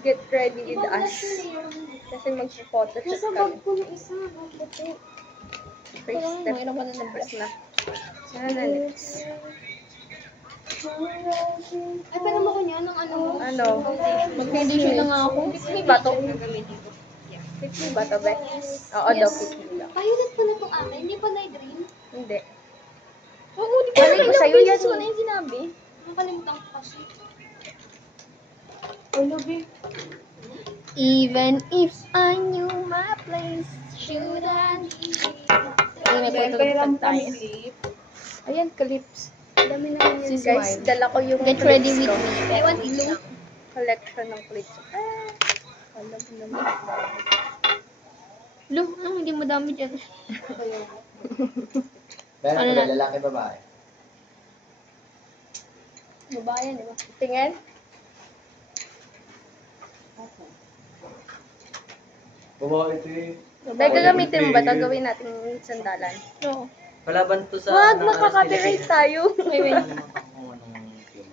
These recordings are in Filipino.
Get ready with us. Kasi magpo-photoshoot Nasa bag kami. ko na isa. Bakit? First step. Tapos na. Sana next. Ay, pero mo ko niya ng ano mo? Ano? Mag-foundation na nga ako. Fit me ba to? Fit me ba to, Be? Oo daw, fit me daw. Violet pa na itong akin. Hindi pa na green. Hindi. Oo, di ba? Malay ko sa'yo yan Beses ko eh. na yung sinabi. Nakalimutan ko kasi. Ano, Be? Even if I knew my place, should I leave? Ay, may pagtutupad tayo. Ayan, clips. Dami naman yun, Si guys. Smile. Dala ko yung Get ready clips with ko. me. I want ilong. Collection ng clips. Alam mo naman. Lo, hindi mo dami dyan. Pero Ano ano na? lalaki babae? Babayan, di ba? Tingin. Babae ito eh. Dahil gagamitin mo ba ito? Gawin natin sandalan. No. Kalaban to sa... Wag, makaka-copyright tayo. Wait, wait. Kung anong film.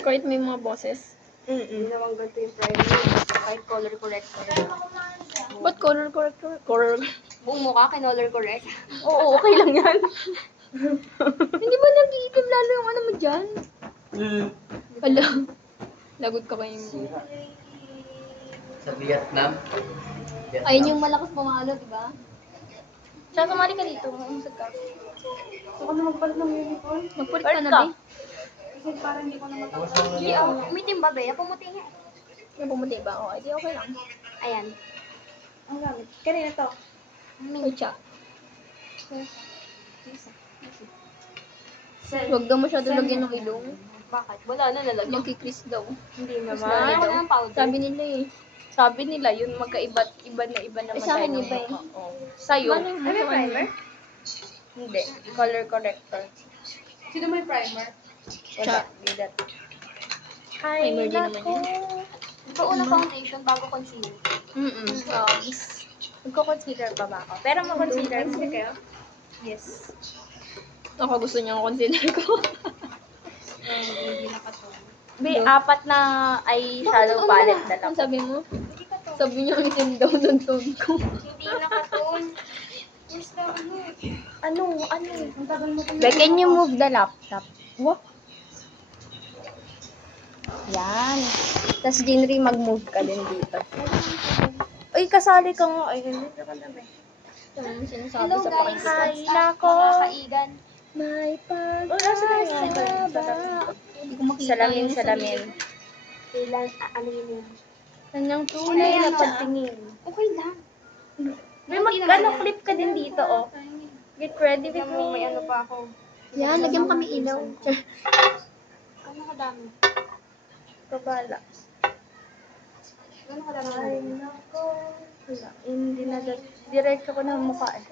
Kahit may mga boses. Hindi naman ganito yung primer. Kahit color corrector. Ba't color corrector? Color. Buong mukha, kinolor correct. Oo, okay lang yan. Hindi ba nag-iitim lalo yung ano mo dyan? Hala. Lagot ka kayo mo. Sa Vietnam. Ayun yung malakas pumalo, di ba? Tsaka sumali ka dito. Umusad ka. Ako na magpalit ng uniform. Magpulit ka na, Ka. be. Kasi parang hindi ko na Tapos matapos. ang Hindi, umitim ba, Bea? Pumuti nga. Yung pumuti ba? O, edi okay lang. Ayan. Ang gamit. Kanina to. Kucha. Huwag daw masyado lagyan ng ilong. Bakit? Wala na nalagyan. Magkikris daw. Hindi Wala naman. na ng powder. Sabi nila eh. Sabi nila yun, magkaiba na iba naman sa akin tayo ng iba eh. mukha. Oo. Sa'yo. Paano yung Ay, may mukha primer? Hindi. Color corrector. Sino may primer? Wala. Cha. Hindi that. Primer din naman yun. Ito una foundation bago concealer. Magko-consider pa ba ako? Pero mag-consider mo. Yes. Ako gusto niya ang concealer ko. Hindi nakatulog. Be, apat na eyeshadow palette dala Ano ko. sabi mo? Sabi niya ang itim daw ng tone ko. Hindi nakatulog. Where's the ano? Ano? Ang tagal mo pa Be, can you move the laptop? What? Yan. Tapos, Jinri, mag-move ka din dito. Uy, kasali ka nga. Ay, hindi ka na, Be. Ano yung sinasabi Hello sa guys, pakinggan? Hi, what's up nako. mga kaigan? May pagkasama. Hindi ko makita. Salamin, yung salamin. Kailan, ano yun? Kanyang tunay Ano na yan, pagtingin. Okay lang. May clip ka din dito, oh. Get ready with Tignan mo, may ano me. pa ako. Yan, lagyan mo kami ilaw. Ano kadami? Kabala. Ano kadami? Ay, nako. Wala. Hindi na diretso ko na mukha eh.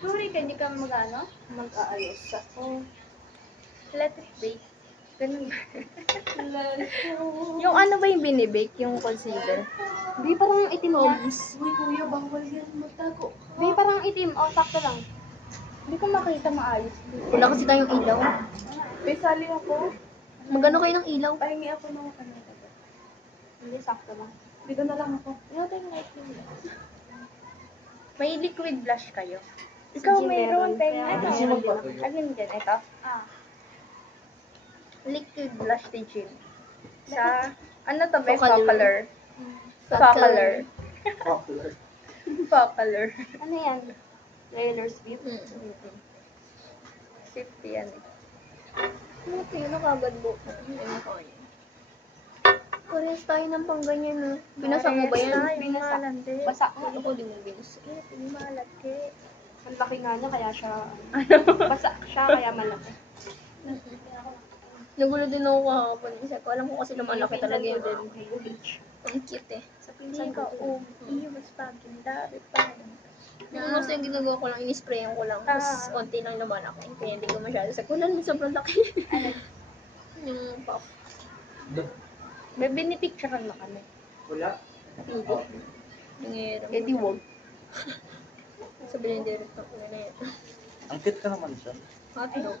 Sorry ka, hindi ka mag-ano? Mag-aayos ako. Let it bake. Ganun ba? Yung ano ba yung binibake? Yung concealer? Di, parang itim niya. Uy, kuya, bawal yan. Magtago. Di, parang itim. Oh, sakto lang. Hindi ko makita maayos. Wala kasi tayong ilaw. May sali ako. Magano kayo ng ilaw? Pahingi ako ng kanina. Hindi, sakto lang. Dito na lang ako. May liquid blush kayo. Ikaw Jean mayroon. meron. Tingnan. Kaya Kasi Ito. magpatuyo. Alin dyan? Ito. Ah. Liquid blush ni Jean. Sa, ano to ba? Faux Faux-color. Faux Faux-color. Popular. Faux-color. Ano yan? Taylor Swift? 50 yan eh. Ano kayo nakagad mo? Parehas tayo ng pangganyan na. Binasa mo ba yan? Binasa. Basa nga. Ako di mo binasa. Malaki. Ang laki nga niya, kaya siya... Basa siya, kaya malaki. Nagulo din ako kahapon. Isa ko, alam ko kasi lumalaki talaga yun. Beach. Ang cute eh. Sa pinsan ko, iyo, mas pagkindabi pa. Yung kasi yung ginagawa ko lang, in-sprayan ko lang. Tapos, konti lang lumalaki. Kaya hindi ko masyado sa kulan. Sobrang laki. Yung puff. May binipicturean mo kami. Wala. Hindi. Yung Eh di wag. Sabi ng director ko na yan. Ang cute ka naman siya. Hotdog.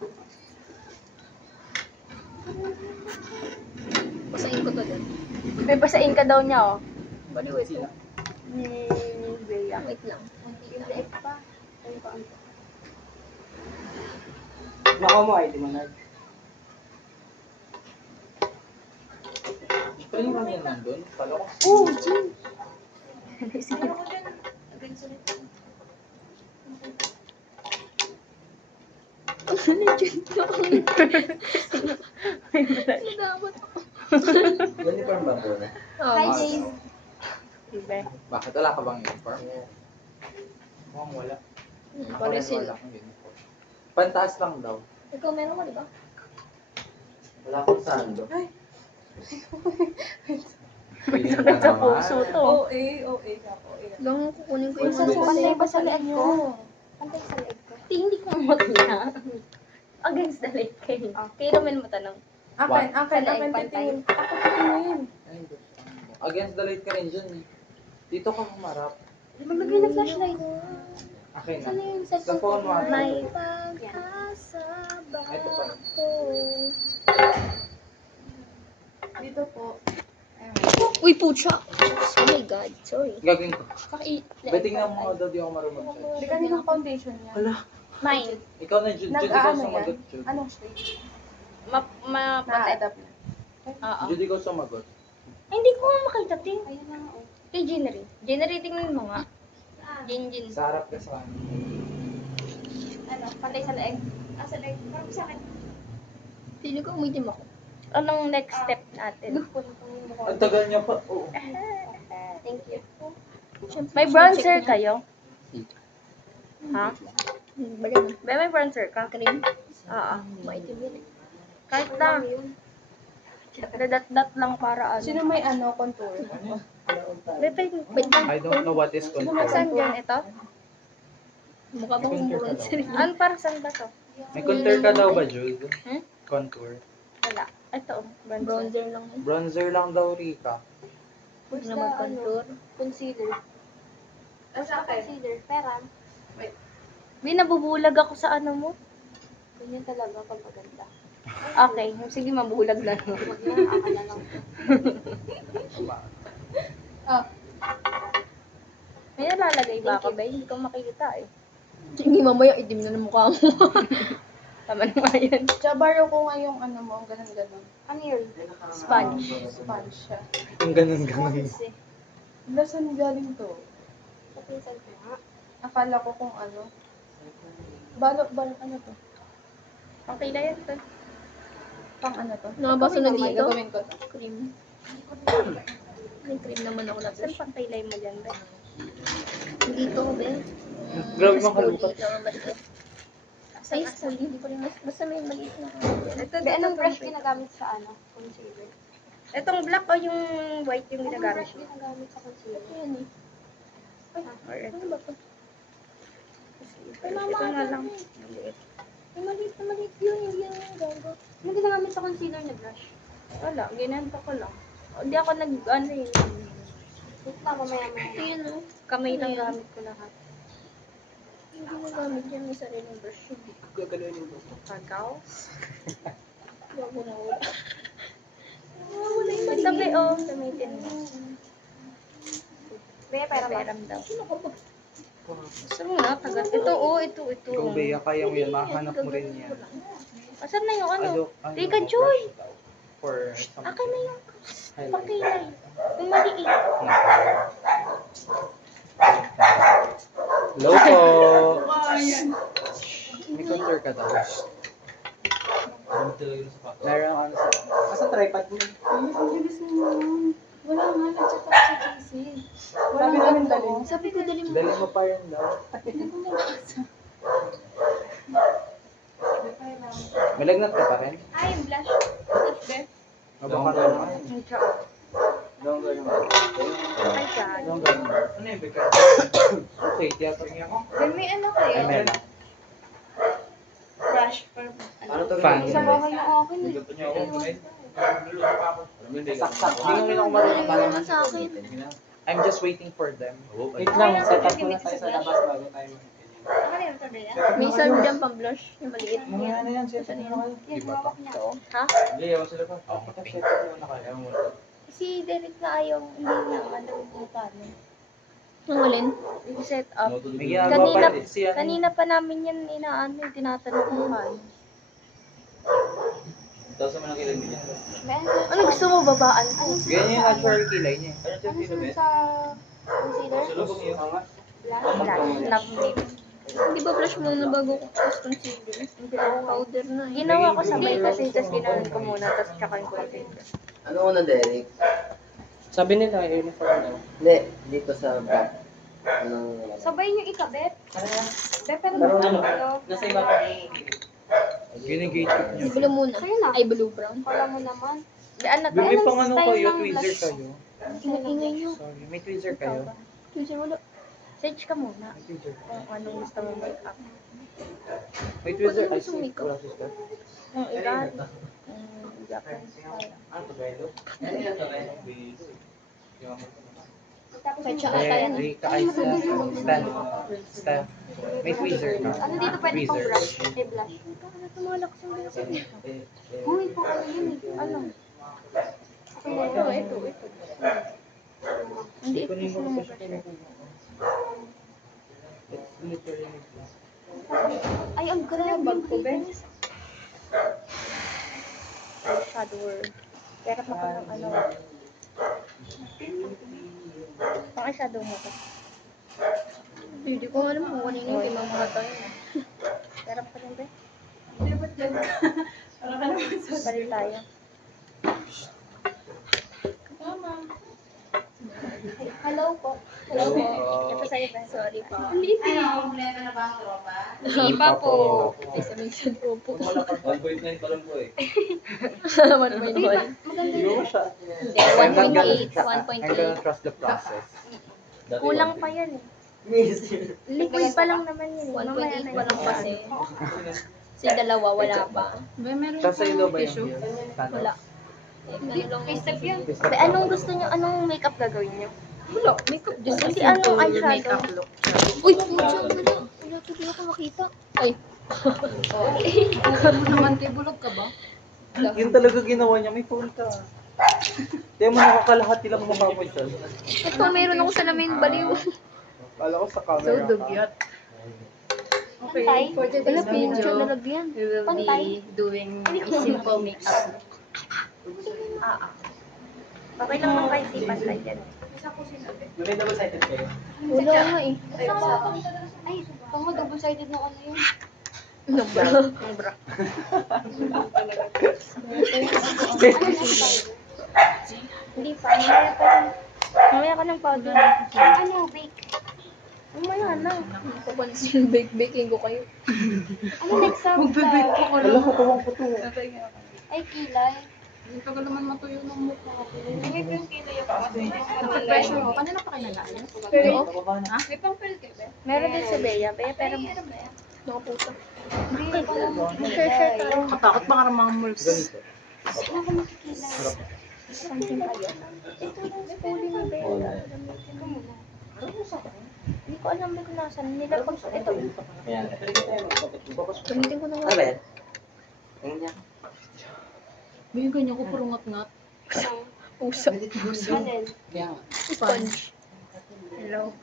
Basahin ko to din. Babasain ka daw niya, oh. Baliw ito. Ni Bea. Wait lang. Yung leeg pa. Ayun pa. Naka mo, ID mo na. Pwede mo yan nandun? Kala ko. Oh, Jin! Sige. Legit na ako. Nagabot ako. Uniform ba po na? Hi, Oh, Jin. Ibe. Bakit? Wala ka bang uniform? Mukhang wala. pare sila. Wala akong uniform. Pantaas lang daw. Ikaw meron ka, di ba? Wala akong sando. Sa puso to. Lang kukunin ko yung Pantay sasali. ba sa leeg ko? Pantay sa leeg ko. Hindi ko makita. Against the light kayo. Kaya naman mo tanong. Akin, Sa leeg, pantay. Against the light ka rin dyan eh. Dito ka humarap. Maglagay ng flashlight. Akin na. Saan yung Sa phone mo. May pag-asa ba Ito pa. ako? Dito po. Uy, pucha! Oh my God, sorry. Gagawin ko. Kaki, Ba't tingnan mo daw di ako marunong dyan? Hindi kaninang foundation yan. Hala. Mine. Ikaw na, Jude. Jude, ikaw Nag-aano yan? sumagot, Jude. Anong stage? Mapatay. Na-adapt na. Oo. Jude, ikaw sumagot. Ay, hindi ko nga makita, Ting. Ayun na nga, oh. Kay Jinnery. Jinnery, tingnan mo nga. Jin. Sa harap ka sa akin. Ano, pantay sa leeg. Sa leeg. Parang sa akin. Feeling ko umitim ako. Anong next step natin? Ang tagal niya pa. Oo. Thank you. May bronzer kayo? Ha? Balik na. Ba, may bronzer ka? Cream. Oo. Maitim yun eh. Kahit na. Dadat-dat lang para ano. Sino may ano, contour? Wait lang. I don't know what is contour. Saan dyan ito? Mukha ba kong bronzer? Ano, para saan ba to? May contour ka daw ba, Jude? Hmm? Contour. Wala. Ito, bronzer. Bronzer lang yun. Bronzer lang daw, Rika. Huwag na mag-contour. Concealer. Sa akin. Concealer. Pera. Bi, nabubulag ako sa ano mo. Ganyan talaga pag maganda. Okay, sige, mabulag lang. Huwag na, akin na lang. May nalalagay ba ako ba? Hindi ko makikita eh. Hindi, mamaya itim na ng mukha mo. Tama na nga yan. Jabaro ko nga yung ano mo, ganun-ganun. Ano yun? Sponge. Sponge siya. Ang ganun-ganun. Lasan galing to? Sa pinsan ko nga. Akala ko kung ano. Balok, ano to? Okay na yan to. Pang ano to? Nakabasa na Gagawin ko, dito. Gagawin ko to. Cream. May cream naman ako na. Saan pang kilay mo dyan ba? Dito ko, Ben. Grabe mga kalukat. Dito lang basta. Ay, sorry, hindi ko rin basta may maliit na. Ito, Be, anong brush ginagamit sa ano? Concealer. Itong black o yung white yung Anong ginagamit brush mo? ginagamit sa concealer? Ayan eh. Or ito. Ano ba to? Ito na lang. Ay, maliit yun. Hindi yan yung gago. Anong ginagamit sa concealer na brush? Wala, ginanto ko lang. Hindi ako ano yun. Wait lang, mamaya mo. Ayan o. Kamay lang gamit ko lahat. Hindi mo gamit yan. May sariling brush yun. Gagalawin mo. Pagkaw. Gago na wala. May tabi oh, gamitin mo. Be, pera ba? Peram daw. Sino ka ba? Gusto mo na, tagat. Ito oh, ito. Kung Bea, kaya mo yan. Mahanap mo rin yan. Asan na yung ano? Ano Rika mo, Joy! brush daw. For some Akin na yung highlight. pakilay. Yung maliit. Hello po. May contour ka daw. Meron ano sa... Asa tripod mo? Ang bilis naman. Wala nga, nag-chat ako sa GC. Sabi namin dali. Sabi ko dali mo. Dali mo pa rin daw. Hindi ko nabasa. May lagnat ka pa rin? Ay, yung blush. Blush, be. Mabaka na naman. Don't go. Ay, God. Ano yung bigay? Okay, tiyatro niya ako. Then may ano kayo? Ay, meron. Brush. Ano to? Fan. Sa bahay yung akin eh. Saksak. Hindi ko marunong Dali mo naman sa akin. I'm just waiting for them. Wait lang, set up muna tayo sa labas bago tayo Ano yun? Minsan dyan pang blush, yung maliit. Mamaya na yan, set Saan na kayo. Yan, hawak niya. Ito. Ha? Hindi, ewan sila pa. Set na kayo. Si Derek na ayaw, hindi na ano kung paano. Ang alin? Yung set up. May ginagawa pa rin siya. Kanina pa namin yan inaano, tinatanong kung paano. Tapos naman ang kilay niya. Ano gusto mo, babaan ko? Ganyan yung natural kilay niya. Ano siya Ano sino ba? sa concealer? Sulubong yung hanga. Love name. Hindi ba blush muna bago ko tapos concealer? Powder na eh. Ginawa ko sabay kasi, tapos ginawan ko muna, tapos tsaka yung concealer. Ano una, Derek? Sabi nila, uniform na. Hindi, dito sa back. Anong... Sabay niyo ikabit. Be, pero Pero ano? Nasa iba pa. Yun yung gate niyo. Blue muna. Sa'yo na. Ay, blue brown. Kala mo naman. Ano to? May pang ano style kayo, ng tweezer blush? kayo. Ingay nyo. Sorry, may tweezer kayo. Tuesday wala. Search ka muna May tweezer. kung anong gusto mo make up. May tweezer. Ano Ay, gusto mo makeup? wala siya. Yung iba, Japanese style. Ano to, Belo? Kahit siya ata yan. May stand. May tweezer ka. Ano dito pwede pang Tweezer. brush? May blush. Ano tumalak sa mga sabi? Uy, po ano yun eh. Ano? Ito. Hindi, Kunin gusto mo mo. kasi siya. It's literally. Ay, ang grabe. Bag ko, Ben. Eyeshadower. Pero pa ng ano. Pang eyeshadow mo to. Hindi ko alam kung kanina yung pinamamatay. Pero pa rin, Ben. Balik tayo. Hello po. Hello po. Ito sa'yo, Ben. Sorry po. Hindi pa po. Ay, sa minsan po po. 1.9 pa lang po eh. 1.1. Hindi ko siya. Hindi, 1.8. I'm gonna trust the process. Kulang pa yan eh. Liquid pa lang naman yun. eh. Mamaya 1.8 na pa lang yun. kasi. Si dalawa, wala pa. Tapos sa'yo daw ba yung Wala. Ano lang. Face tag yan. Be, anong gusto nyo? Anong makeup gagawin nyo? Wala. Makeup. Just Hindi, anong eyeshadow? Uy, pucha. Wala ko di ako makita. Ay. Yun talaga ginawa niya, may phone ka. Kaya mo nakakalahati lang mukha mo siya. Ito, meron ako sa lamin baliw. Kala ko sa camera ka. Pantay? Wala, pincha nalagyan. We will Pantay? be doing simple makeup. Okay lang naman kahit di pantay yan. May double-sided kayo? Wala nga eh. Ay, tama, double-sided na ano yun. Ano ba? Hindi pa. Mamaya pa lang. Mamaya ka ng powder. Ano, bake? Mamaya na. Papansin, bake-baking ko kayo. Ano next up? Magbibake po. Wala ko tuwang puto. Ay, kilay. Ang tagal naman matuyo ng mukha ko. May yung kilay ako. Pressure mo. Kanina pa kayo nag-aalis? Pero, May pang-fill ka ba? Meron din si Bea. Bea, pero nakaputa. Hindi, parang share tayo. Katakot baka ramang mulks. Ganito. Ano ko makikilay? Something kayo. Ito yung spoolie ni Bea. Hindi ko alam kung nasan. Nilapag ko. Ito. Ayan. Gamitin ko na Ano nga. ba yan? Tingnan niya. May ganyan ko puro ngat-ngat. Usap. Alin? Kaya nga. Sponge. Hello.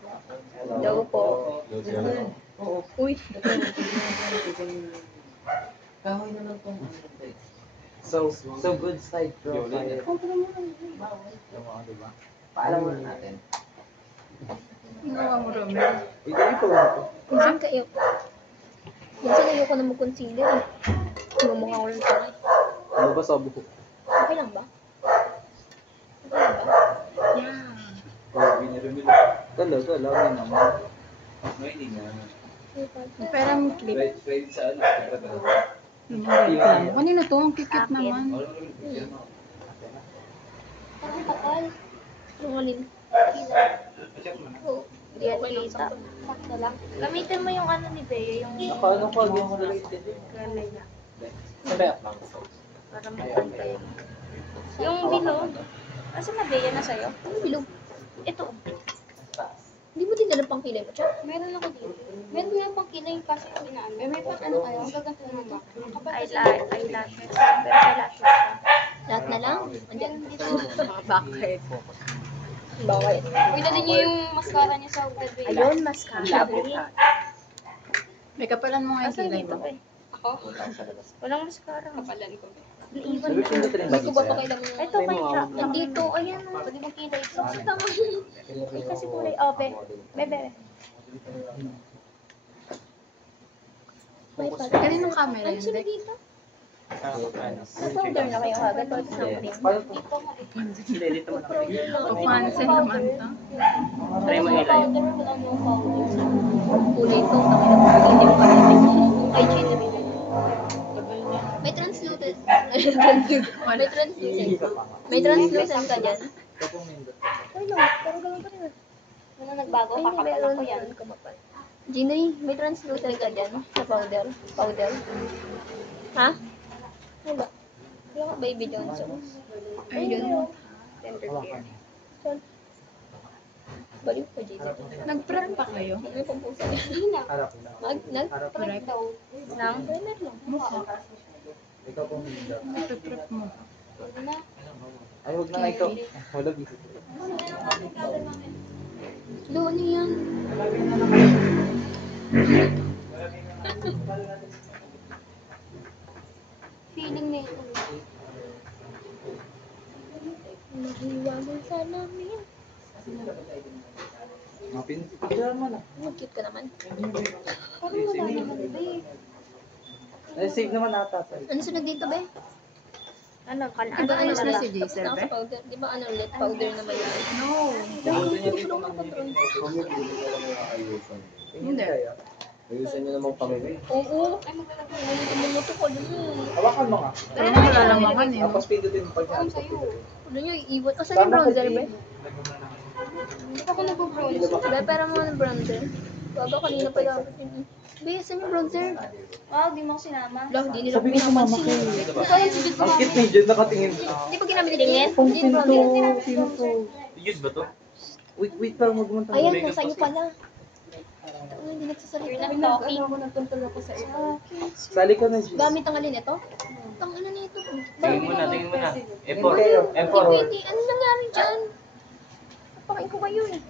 Hello po. Uy. Kahoy na lang tong ano to eh. So good side profile. Paalam muna natin. Ginawa mo, Romel. Ito lang. Minsan kayo. Minsan ayoko na mag-concealer eh. Mumukha ko lang tayo. Ano ba sabi ko? Okay lang ba? Okay lang ba? Oh, binirumil. Talaga, lagi naman. May hindi nga. Pero ang clip. Pwede sa ano? Kanina to, ang kikit naman. Parang takal. Yung alin. Oo. Hindi yan Okay lang kita. sa Sakto lang. Gamitin mo yung ano ni Bea. Yung Nakaano ko, hindi mo related. gala niya. Sabay up lang. Para magpantay. Yung bilog. Asa na Bea na sa'yo? Ano bilog? Ito. Hindi mo din dala pang kilay mo, Cha? Meron ako dito. Meron nga pang kilay kasi kung inaano. May pang ano kayo? Ang gaganto naman ba? Eyelashes. Pero eyelashes pa. Lahat na lang? Andyan. Meron dito. Bakit? Bakit? Uy, dali niyo yung mascara niya sa Bedway. Ayun, mascara. May kapalan mo nga yung Asan kilay dito mo. ba eh? Ako? Walang mascara. Kapalan ko. Iiwan Sabi ko mo. dito rin May ba kuba pa kailangan mo. Ito kay Jack. Nandito. Ayan o. Pwede mong kilay ito. Sa tama. Ay, kasi kulay. Oh, be. Bebe. May pala. Kaninong camera yun, Dek? dito? Nag-powder na kayo agad. Or something. Hindi, dito mo na. Papansin naman to. Try mo ilay. Powder, wala nang powder. Kulay ito. Kay Gina rin. May translucent. May translucent. May translucent ka dyan. Ay, no. Pero ganun pa rin. Ano nagbago? Ay, Kakapalan ko yan. Ginoy, may translucent ka dyan sa powder. Powder. Ha? Wala. Wala ka Baby Johnson. Ayun. Tender care. Baliw ko, Gino. Nag-prep pa kayo? May pampusa yan. Hindi na. Harap na. Correct daw. Nang? Primer lang. Mukha. Ikaw po hindi. Nag-prep mo. Pwede na. Ay, huwag na nga ikaw. Wala busy. Lo, ano yan? Feeling na ito. Nahiwagan sa namin. Mapin. Pagkira mo na. Mag-cute ka naman. Parang wala naman, babe. Save naman ata. Ano sunod dito, be? Ano? Diba ano ayos na wala? si Jay, Tapos sir, na be? sa powder. Diba ano ulit? Powder naman yun. No. Hindi. Ayusin nyo naman kami. Oo. Ay, magluto ko dun yun. Hawakan mo nga. Pero wala lamangan eh. Tapos pindutin pag Ang sa'yo. Ano nyo, iiwan. O, saan yung bronzer, be? Hindi pa ako nag-bronze. Be, pera mo ng bronzer. Baga, kanina pa dapat yun. Be, saan yung bronzer? Wow, di mo ako sinama. Wala, hindi nila ko pinapansin. Ikaw yung sigit Ang cute ni Jen, nakatingin. Hindi pa ginamit tingin? Hindi yung bronzer. Use ba to? Wait lang, magmunta. Ayan, nasa iyo pala. Ano, hindi nagsasalita. Sali ka na, Jen. Gamit ang alin ito? Tang ina nito. Tingin mo na, tingin mo na. Effort. Effort. Pwede, ano nangyari dyan? Napakain ko kayo eh.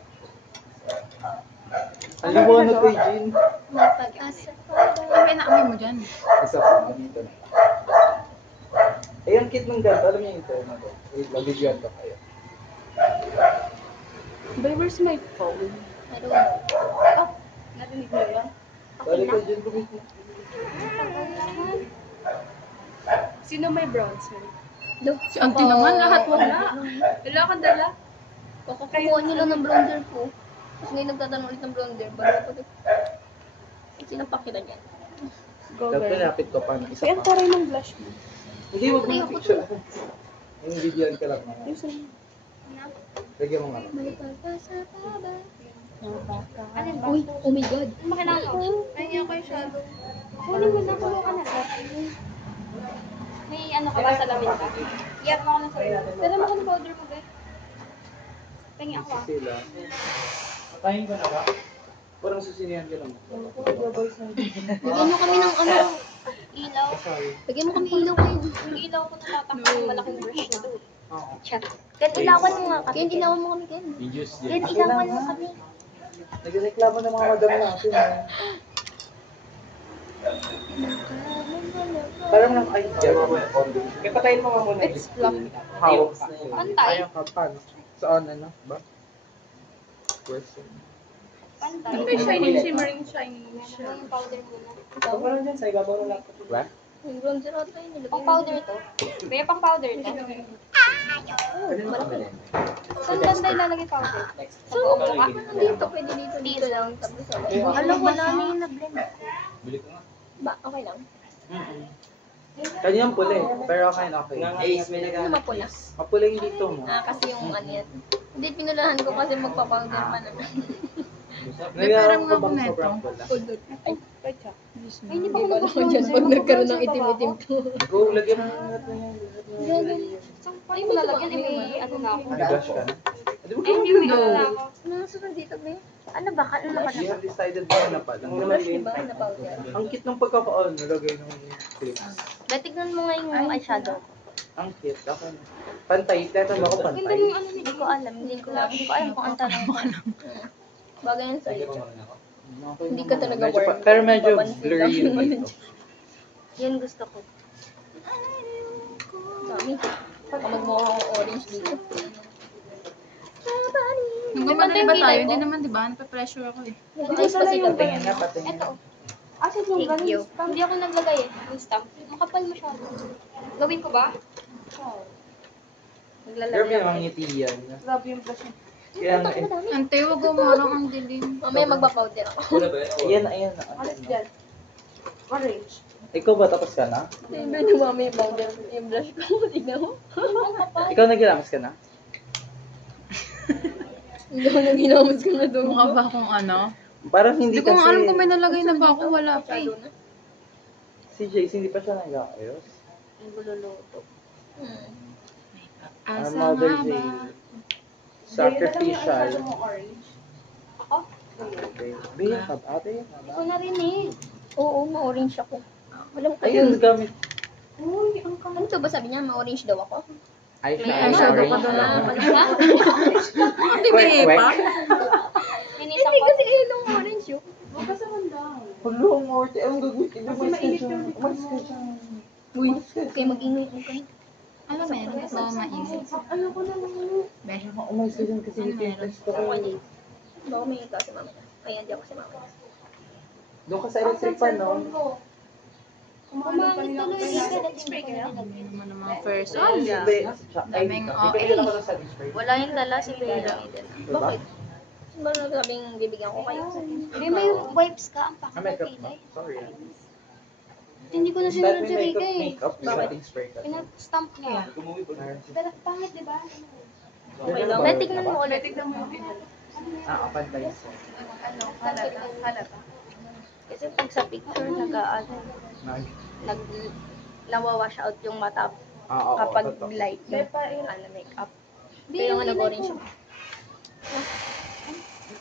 Ang liwanag kay Jen. May pag-asa pa Ay, ba? pinaamoy mo dyan. Isa pa, dito na. Eh, ang cute ng ganito. Alam niyo yung ito. Wait lang, bigyan ko kayo. Babe, where's my phone? I don't know. Narinig mo yun? Sali ka, Jen. Bumiti. Sino may bronzer? Do, Si auntie naman, lahat wala. Wala kang dala? Kukuha nila ng bronzer ko. Tapos ngayon nagtatanong ulit ng bronzer. Bago ko sinapak kita dyan. Dapat lapit ko pa. Isa Yan, pa. taray ng blush mo. Hindi, wag mo na picture. Yung bigyan ka lang. Lagyan mo nga. May pag-asa pa ba? Alin ba? Uy, oh my God. Ano makinano? Nangyay ako yung shadow. Kunin mo na, kuha ka na. May ano ka ba sa lamin ka? Iyap mo ka na sa lamin. Dala mo ka ng powder mo, be. Pengi ako ah. Sila. Patayin ko na ba? Parang susinihan ka lang. Lagyan mo kami ng ano. Ilaw. Lagyan mo kami ilaw kayo. Yung ilaw ko natatakot yung malaking brush na to. Chat. Ken, ilawan mo nga kami. Kaya dilawan mo kami, Ken. Use Ken, ilawan mo kami. Nagreklamo ng mga madam natin. Parang lang, ay, dyan. Kaya patayin mo nga muna. It's fluffy. How? Pantay. Ayaw ka, paano? Saan, ano? Ba? Question. Pantay. shimmering, shiny. Yung powder muna. Ito pa lang dyan, sa ibabaw ng laptop. Ba? Yung bronzer ata yun. Nilagay Pang mo. powder to? Be, pang powder to? Saan banda ilalagay powder? Sa buong mukha? Dito, pwede dito lang. Tapos Alam, wala na yung na-blend. Bili ko nga. Ba, okay lang. Kanyang pula eh. Pero okay na okay. Ace, may Ano mapula? Mapula yung dito mo. Ah, kasi yung ano yan. Hindi, pinulahan ko kasi magpa-powder pa naman. Pero nga po na ito. sobrang pula. Ay, hindi pa ako nag-bronzer. Pag nagkaroon ng itim-itim to. Go, lagyan mo na natin yan. Saan pa yung lalagyan? Eh, may ano na ako. May blush ka na? Di ba Ay, hindi no? na ako. Ano sunod dito, be? Ano ba? Ano ba? You have decided na pala. Brush, di ba? Na powder. Ang cute ng pagkakaon, nalagay ng clips. Be, tignan mo nga yung eyeshadow ko. Ang cute. Ako na. Pantay. Tetan ba ako Ganda pantay? ng ano Hindi ko alam. Hindi ko alam kung ang tanong ko. Bagay yan sa'yo. Okay Hindi ka naman. talaga Medyo worth. pero medyo Papansin blurry lang. yung dito. Yan gusto ko. Dami. Baka magmukha akong orange dito. Nung gumawa ba tayo, hindi naman, di ba? Nape-pressure ako eh. Ayos pa si Gabi. Patingin na, patingin. Ito. Asan yung Thank you. ganun? Hindi ako naglagay eh. Yung stamp. Makapal masyado. Gawin ko ba? Girl, Naglalagay may ako. mga ngiti yan. Grabe yung brush niya. Kaya nga eh. Ante, wag umarang ang dilim. Mamaya magpa-powder ako. Ayan, ayan. Alas dyan. Orange. Ikaw ba tapos ka na? Hindi na mami yung powder. Yung blush ko. Tignan mo. Ikaw nagilamos ka na? Hindi ako naginamas ka na doon. Mukha ba akong ano? Parang hindi Hindi ko kasi. nga alam kung may nalagay na ba ako. Wala pa eh. Si Jace, hindi pa siya nag-aayos. Ang gululuto. Asa Mother nga ba? Jay. Sacrificial. Orange. Ako? Okay. Biya ka ba? Ate? Ito na rin eh. Oo, ma-orange ako. Walang Ayun, gamit. Uy, ang Ano to ba sabi niya? Ma-orange daw ako? eyeshadow Orange. ka doon. Ah, Hindi ba pa? Ninisan Hindi ko. kasi yun yung orange yun. Bukas naman daw. Hello, Morty. Anong gagawin? Kasi mainit yung dito. Umalis ka dyan. Uy, okay, mag-ingay ako. Alam mo yun, ito mainit. Ayoko na lang. Besh. Umalis ka dyan kasi Ano dito yung meron? test ko. Baka may ikaw si mama. Ayan, di ako si mama. Doon ka sa electric pan, no? Umangit tuloy dito. Let's spray ka. Ano naman ang mga first. Oh, yeah. Hindi. Daming Bibigyan ako ng sunscreen spray. Wala yung dala si Bella. Diba? Bakit? Ba nagsabing bibigyan ko kayo? Hindi, may wipes ka. Ang Ah, makeup pakapilay. na. Sorry. Hindi ko na Dahil sinunod may si Rika makeup, eh. makeup, setting spray ka. Pina-stamp niya. Pero pangit, di ba? Okay lang. May tignan mo ulit. Ah, pantay. Kasi pag sa picture, nag nawawash out yung mata Oo, kapag totoo. light yung makeup. Kaya nga nag-orange siya.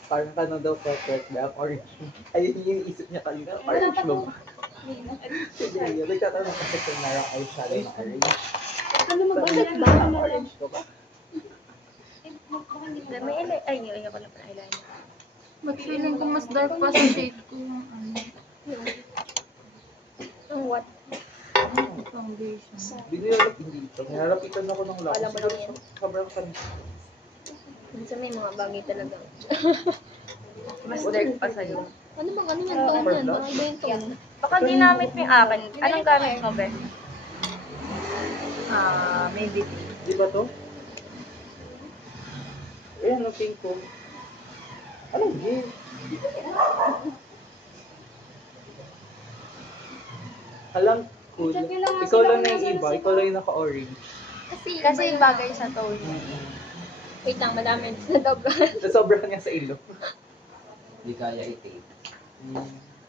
Parang tanong daw perfect ba ang orange? Ayun yung isip niya kanina, orange mo ba? Sige, yun. Nagtatanong kasi kung mayroong eyeshadow na orange. Ano Bakit ba ang orange ko ba? May ay, yun ako na pala eyeliner. Ba't feeling ko mas dark pa sa shade ko yung ano, Ang what? foundation. Binilap hindi ito. Nilalapitan ako ng lakas. Alam mo lang yan. Sobrang tamis. Minsan may mga bagay talaga. Mas dark pa sa'yo. Ano bang ano yan? Tone yan? Baka ba yung tone? Baka ginamit mo yung akin. Anong gamit mo, Ben? Maybe. Di ba to? Ayan, ang pink ko. Anong game? Alam, cool. Chat nyo lang nga Ikaw sila lang kung na yung nasaan iba. sila. Ikaw lang yung naka-orange. Kasi bagay sa tone. Wait lang, madami na dobra. Sobrang niya sa ilong. Hindi kaya i-tape.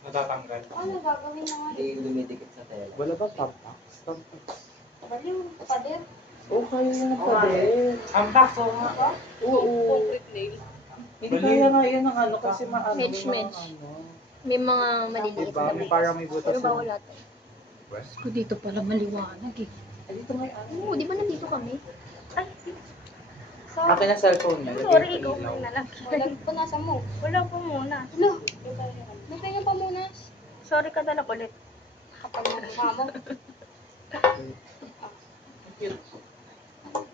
Natatanggal. Ano gagawin na nga? Hindi dumidikit sa tela. Wala ba tampax? Tampax. Baliw, pader. Oo, kaya na pa din. Tampax, oo nga. Oo. Concrete nail. Hindi kaya nga yan ang ano kasi maano. Medj, may mga medj. ano. May mga maliliit Diba? na May bits. parang may butas Pero na. bawal natin. Ko dito pala maliwanag eh. Ay, dito may ano. Oo, di ba nandito kami? Ay, Akin na cellphone niya. sorry, lagyan ko ikaw ilaw. may nalang. Wala punasan mo. Wala po muna. Ano? May kanya pa munas. Sorry ka dala ulit. Kapag mukha mo.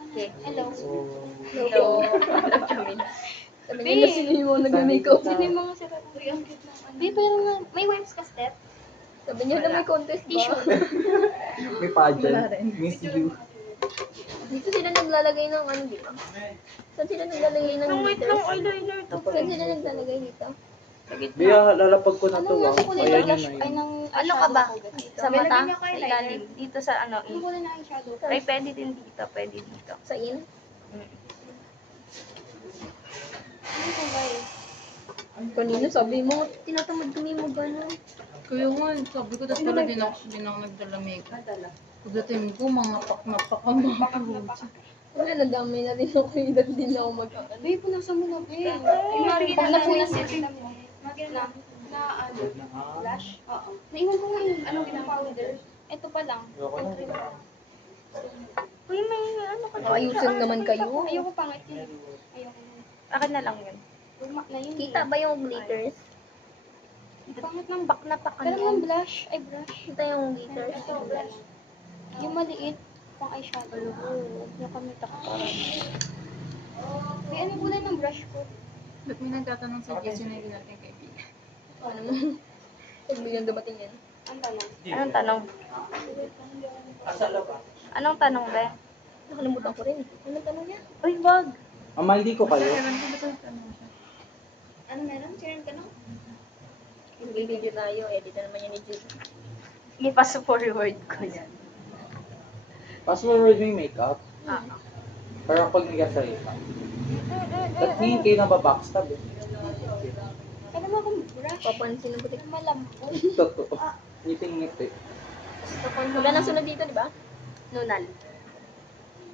Okay. Hello. Oh. Hello. Sabi niya na sino yung nag-makeup. Sino yung mga sira? Uy, ang cute naman. May pero nga, may wipes ka, Steph? Sabi niya na may contest ba? May pageant. Miss you. Dito sila naglalagay ng ano dito. Saan sila naglalagay ng glitters? eyeliner Saan sila naglalagay dito? Biya, lalapag ko na to. Anong nasa kulay Ayan ng yun blush? na Ay, yun. ng Ano ka ba? eyeshadow ko, Sa mata? Nilagyan niyo Sa kay ilalim. Dito sa ano, Anong kulay ng eyeshadow? Ay, pwede din dito. Pwede dito. Sa in? Ano kulay? Kanina sabi mo, tinatamad kami mo gano'n. Kaya nga, sabi ko, tapos pala din ako nagdala makeup. Pagdating ko, mga pak na pak ang mga Wala, nadamay na rin ako. Hindi din ako mag-aano. Babe, punasan mo na, babe. Pag Napunasan napunas mo. Maganda. Na ano? Good na nga. Blush? Oo. Naiwan ko nga yung anong powder. Ito pa lang. Ayoko na rin. Uy, may ano ka Oh, ayusin naman kayo. Ayoko pangit yun. Ayoko na. Akin na lang yun. Luma na yun. Kita ba yung glitters? Pangit ng Bak na pa Pero kanyan. yung blush. Ay, blush. Kita yung glitters? Ito, blush. Yung maliit. Pang eyeshadow. Huwag na kami takpan. May ano kulay ng brush ko? Ba't may nagtatanong sa dictionary natin kaibigan? Ano mo? Pag biglang dumating yan. Ang tanong. Anong tanong? Asa lang ba? Anong tanong, be? Nakalimutan ko rin. Anong tanong niya? Uy, wag. Amaldi ko kayo. Ewan ko ba sa tanong siya? Ano meron? Sinend ka no? Video tayo. Edit na naman yan ni Jude. Ipas-forward ko yan. Password mo yung makeup. Ah. Pero pag nag-asay ka. At tingin kayo nababackstab eh. Alam mo akong brush? Papansin ng butik. Malambot. Totoo. Ngiting-ngiti. Wala nang sunod dito, di ba? Nunal.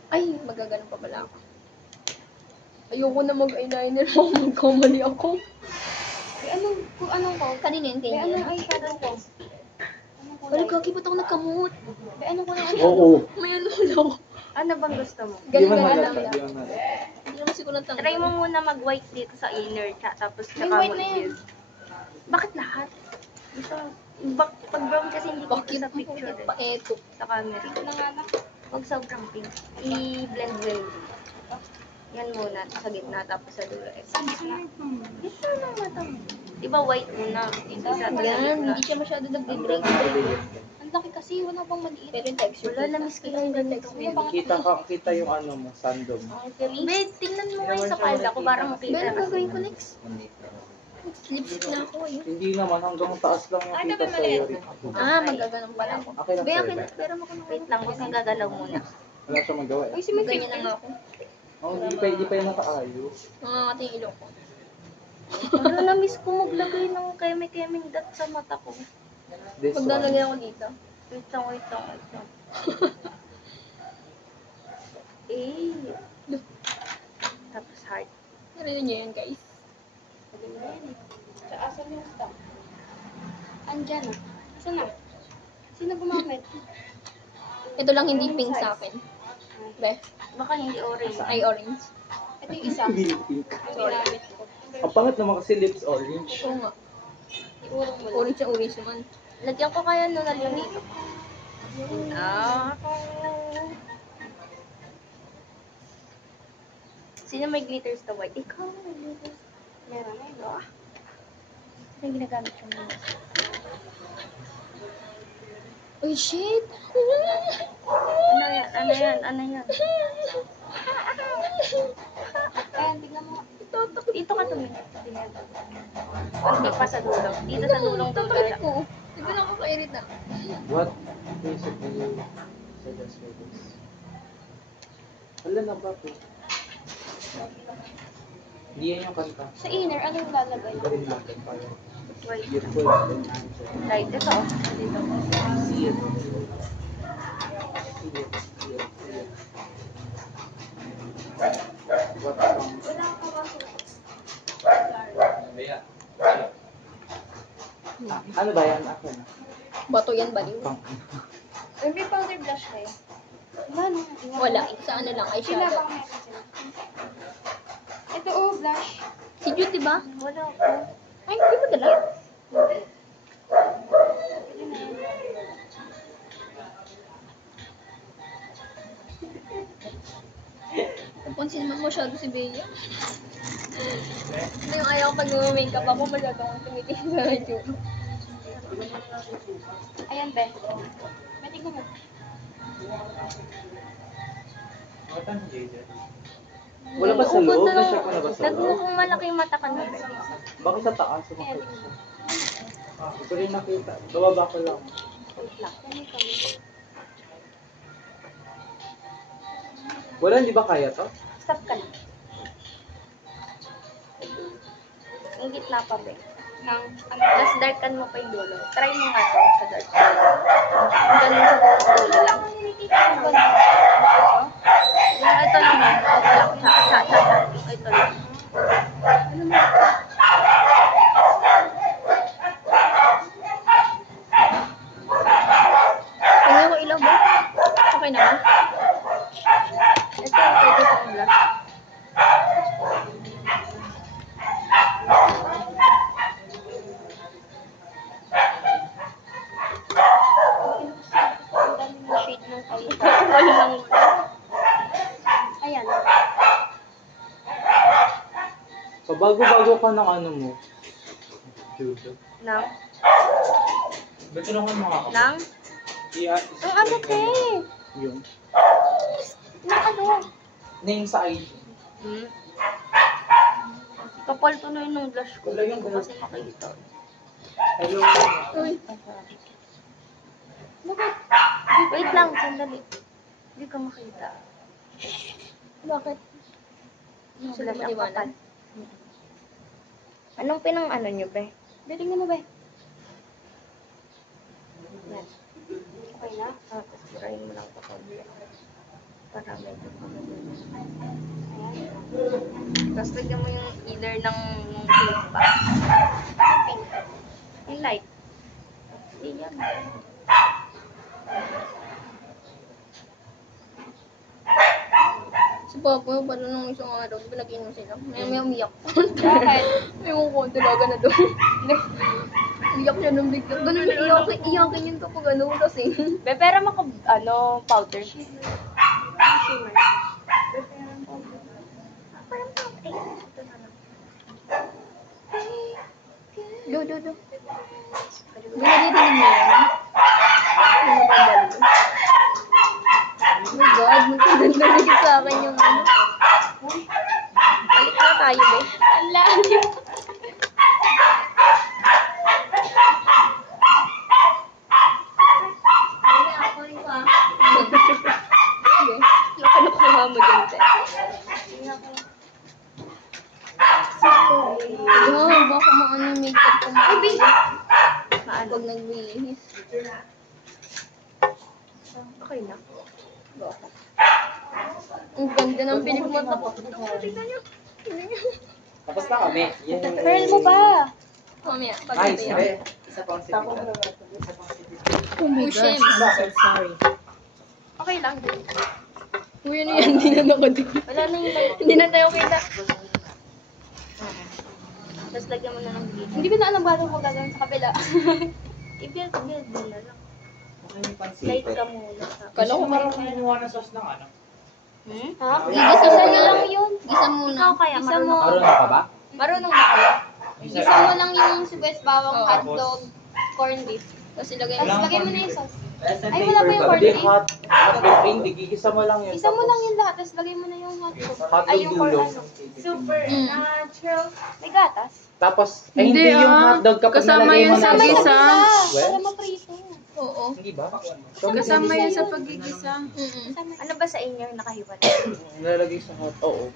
Ay, magaganon pa pala ako. Ayoko na mag-eyeliner mo. Magkamali ako. May anong ko? Kanina yun, May kanya. anong eyeshadow ko? Anong Wala, kulay? kaki, ba't ako nagkamot? May anong kulay? Oo. May ano lang. Ano bang gusto mo? Di man Ganun-ganun halata. lang. Di man halata. Hindi naman siguro natanggal. Try mo muna mag-white dito sa inner, tapos May tsaka white na yan. mag-build. Bakit lahat? Gusto, pag brown kasi hindi Bakit? kita sa picture Pa eto. sa camera. Ito na nga na. Huwag sobrang pink. I-blend. Yan muna, sa gitna, tapos sa dulo. Ito lang mata mo. Diba white muna? Isa sa Yan, gitna. hindi siya masyado nagbe-break. Ang laki kasi, wala pang maliit. Pero yung texture. Wala, na-miss ko yung ganito. Kuya, bakit Kita yung ano mo, sandom. Babe, tingnan mo kayo sa palda ko, parang makita. Pero gagawin ko next. Lipstick na ako eh. Hindi naman, hanggang taas lang yung kita sa'yo. Ah, magaganon pala ako. Okay lang Kaya sa'yo. akin, pero makamakain. Wait lang, huwag kang gagalaw muna. Wala siya magawa eh. Uy, si may Ganyan na nga ako. Oh, di pa yung nakaayos. Nangangating yung ilong ko. Pero na-miss ko maglagay ng keme-keming dot sa mata ko. This one. Maglalagay ako dito. Wait lang. Eh. Tapos heart. Narinig niyo yan, guys. Sa asan yung stock? Andyan na. Asan na? Sino gumamit? Ito lang hindi pink sa akin. Be, Baka hindi orange. ay orange. Ito yung isa. Hindi pink. Ang ginamit ko. Ang pangit naman kasi lips orange. Oo nga. Iurong mo lang. Orange na orange naman. Lagyan ko kaya nung yung makeup. Ah. Sino may glitters na white? Ikaw may glitters. Meron na yun. Ano yung ginagamit yung mga? Uy, shit! Ano yan? Ayan, tignan mo. Dito ka tumingin. Hindi pa sa dulo. Dito sa dulong dulo Tatay lang. ko. Di ba nakakairita? What music do you suggest for this? Wala na ba po? Hindi yan yung kanta. Sa inner, ano yung lalagay? Ito rin natin para Wait. beautiful and answer. Right, ito. Dito. See it. See it. See it. See it. What song? Ano ba yan? Ako na. Bato yan, baliw. Pang Or may powder blush kayo? Wala na. Wala. Sa ano lang, Sila eyeshadow. bang meron sila? Ito oh, blush. Si Jude, di ba? Wala ko. Ay, di ba dala? Pwede na yan. Napansin mo masyado si Bea. Ito yung ayaw ko pag makeup ako, masyado akong tumitingin sa YouTube. Ayan, Ben. Ben, tignan mo. Wala ba sa loob? Na-check mo na ba sa loob? Nagmukhang malaki yung mata ka na. Bakit sa taas? Sumakit siya. Ito rin nakita. Bababa ko lang. Wait lang. Wala, hindi ba kaya to? Stop ka lang. Yung gitna pa, be. Nang, ano? Tapos darkan mo pa yung dulo. Try mo nga to sa dark. Ganun sa dulo lang. Yung ito yung Ay, talaga. Tingnan ko ilaw ba? Okay na ba? Ito, pwede pang blush. Ang dami ng shade ng kayo. Wala lang. Ayan. So, bago-bago ka ng ano mo. Judo. Nang? Ba't naman mga kapatid? Nang? Ang ano, te? Yung. Nang ano? Name sa IG. Kapal to na yun ng blush ko. Wala yung Hindi ko kasi makita. Hello. Uy. Wait lang, sandali. Hindi ka makita. Bakit? Sila siyang Maliwanag. kapal. Anong pinang ano nyo, be? Biling mo ba? Yan. Okay na? Tapos burahin mo lang ito konti. Para medyo Ayan. Tapos lagyan mo yung either ng pink pa. Pink. Yung light. Iyan. Si Papa, pala nung isang araw, pinag-inom sila. May umiyak. Bakit? Ewan ko, dalaga na doon. Umiyak siya nung bigla. Ganun yung iyakin yun kapag ano kasi. Be, pero ano, powder. Shimmer. Do. Binadidinig mo yan. Ano nababalo? Oh my God, magkaganda sa akin yung ano. Balik na tayo, be. Ang lalim. Okay. Nakuha mo dyan, te. Wow, baka maano yung makeup ko mo. Maano? Pag nagbihis. Okay na. Baka. Ang ganda ng pinigmata ko. Tignan niyo. Tignan niyo. Tapos na kami. Yan yung... Pearl mo ba? Mamaya, pag Ay, ito sabi. yan. Isa pang secret. Isa pang secret. Oh my gosh. Bakit? Sorry. Okay lang. Uy, ano yan? Hindi na nakadikit. Wala na yung light. Hindi na tayo kita. Tapos lagyan mo na ng glitter. Hindi ko na alam paano ko gagawin sa kabila. I-build mo na lang. Okay, yung pang Light secret. ka muna. Kala ko parang kumuha ng sauce ng ano. Ha? Gigisa Isa mo na lang yun. Gisa muna. Ikaw kaya, Isa marunong mo. ka. Marunong ka ba? Marunong na kayo. Isa mo lang yung sibuyas bawang, Oo. hotdog, corned beef. Tapos ilagay mo. Tapos lagay mo na yung sauce. Ay, Ay, wala pa yung corned Hindi, beef. hot. Hindi, gigisa mo lang yun. Isa mo lang yung lahat, tapos lagay mo na yung hotdog. Hot Ay, dog yung dulo. ano. Super Mm. natural. May gatas. Tapos, ay hindi yung hotdog kapag Kasama nalagay yun mo sa na gisa. sauce. Para maprito. Oo. Hindi ba? Kasama yun sa pagigisa. Ano ba sa inyo yung nakahiwalay? Nilalagay sa hot, oo.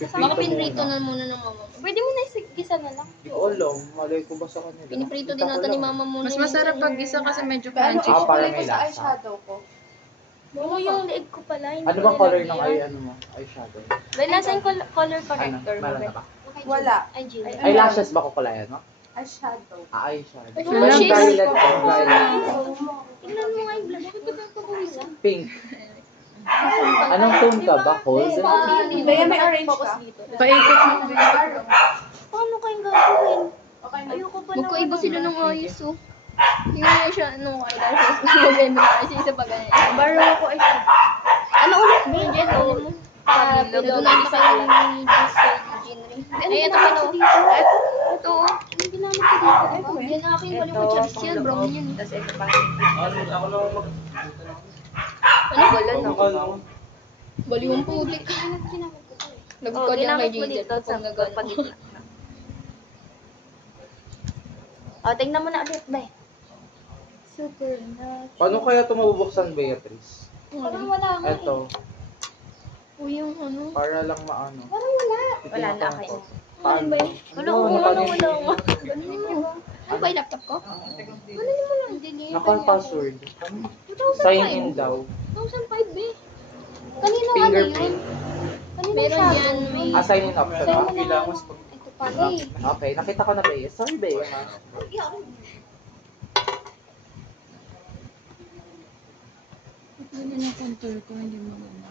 Baka pinrito na muna ng mama mo. Pwede mo na gisa na lang. Hindi ko alam. Malay ko ba sa kanila? Piniprito din nata ni mama mo. Mas masarap pag gisa kasi medyo Ano, crunchy. para may lasa. Oo, yung leeg ko pala. Hindi Ano ko bang color ng nilagyan. ano mo? Eyeshadow. Ba, nasa yung color Ano? corrector mo, Meron be? na ba? Wala. Ay, Jill. Eyelashes ba ko pala yan, no? Eyeshadow. Eyeshadow. Ay, Walang shades. violet. Violet. Tingnan mo nga yung blush. Bakit ba ito kumisan? Pink. Anong tone ka ba? Cold? Kaya may orange ka. Paikot mo. Paano kayong gagawin? Ayoko pa Magkaiba sila ng ayos, oh. Tingnan niyo siya nung eyelashes. Maganda na kasi isa pa ganyan. Baro ako ay Ano ulit? Jen, ano mo? Bilog. Doon na kayo ni Jess kay Eugene rin. Ay, ito ka no. Ito, oh. Ano ginamit ko dito? Yan ang aking walang charis yan. Brown yan. Tapos ito pa. Ako na mag... Ano ba lang? Ano? Baliwang putik. Ano ginamit ko ito? Nag-call yan kay ginamit mo Jen. dito sa Kung nagano. pagitna. O, tingnan mo na ulit, be. Super natural. Paano kaya ito mabubuksan, Beatrice? Parang wala nga eh. Ito, O yung ano. para lang maano. Parang wala. Wala na kayo. Ano ba yun? Wala ko. Ganunin mo. Ano ba yung laptop ko? Ganunin mo lang. Delete. Naka-password. 2005. Sign in daw. 2005 eh. Kanino ano yun? Fingerprint. Kanino Yung Meron shadow. yan, may... Assigning option Sa'yo ba? mo na lang. Ito pala eh. Okay, nakita ko na ba eh. Sorry ba eh. Hindi na contour ko, hindi maganda.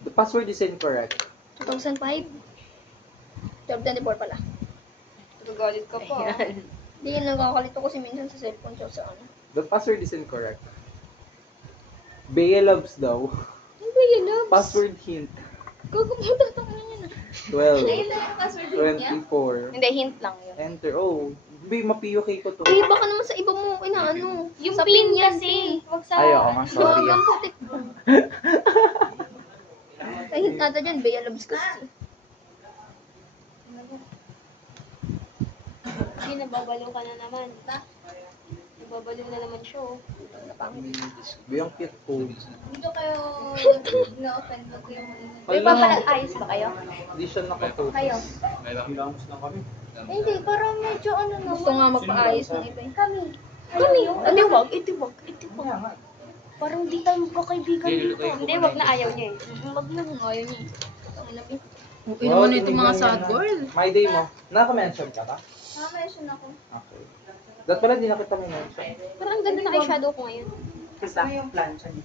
The password is incorrect. 2005? 1224 pala. Nagagalit ka pa. Hindi, nagkakalito ko si minsan sa cellphone siya sa ano. The password is incorrect. Bea loves daw. Ano ba yun, Labs? Password hint. Gagawin ko na yan. 12. Ayun lang yung password niya. 24. Hindi, hint lang yun. Enter. Oh. Be, ma-PUK ko to. Eh, baka naman sa iba mo, inaano. Yung sa pin yan, kasi. Huwag sa... Ay, oo nga, sorry. Gagang putik mo. Ay, hint nata dyan, Bea Labs kasi. Hindi, nababalo ka na naman. Nababalo na naman siya oh. Be, ang cute ko. Dito kayo na-offend mo ko yung... May papalag-ayos ba kayo? Hindi siya nakafocus. Kayo. Hindi, parang medyo ano naman. Gusto nga magpaayos ng iba eh. Kami. Kami, itiwag, itiwag, itiwag. Parang di tayo magkakaibigan dito. Hindi, wag na ayaw niya eh. Wag na, ayaw niya eh. Ang nabi. Okay naman ito mga sad girl. My day mo. Naka-mention ka ba? Naka-mention ako. Okay. Dapat pala di na kita may mention. Parang ang ganda na eyeshadow ko ngayon. Kasama yung plancha niya.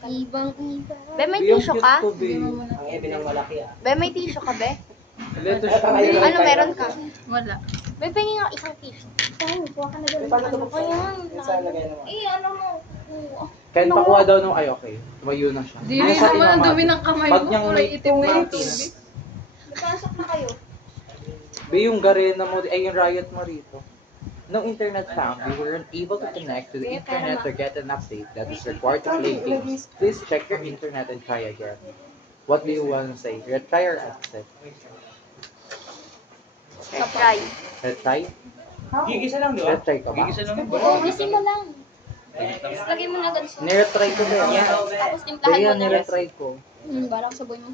Ibang iba. Be, may Be, ang tissue cute ka? ko, Be. Ang ebe ng malaki ah. Be, may tissue ka, be? Leto siya. Ano meron ka? Wala. Be, pengi nga isang tissue. Tayo, kuha ka na dyan. Paano ito buksan? Ayan. Saan lagay naman? Eh, ano mo? Kahit pakuha daw nung ay okay. Tumayo na siya. Di rin naman ang dumi ng kamay Pag mo. niyang Kulay may itim na ito. mountains. Pasok na kayo. Be, yung Garena mo, ay yung riot mo rito. No internet found. We were unable to connect to the internet to get an update that is required to play games. Please check your internet and try again. What do you want to say? Retry or exit? Try. Retry? Gigisa lang, di ba? Retry ka ba? Gigisa lang. Oo, gisin mo lang. Tapos lagay mo na agad sa... Niretry ko ba yan? Tapos timplahan mo Kaya na. niretry ko. Barang saboy mo.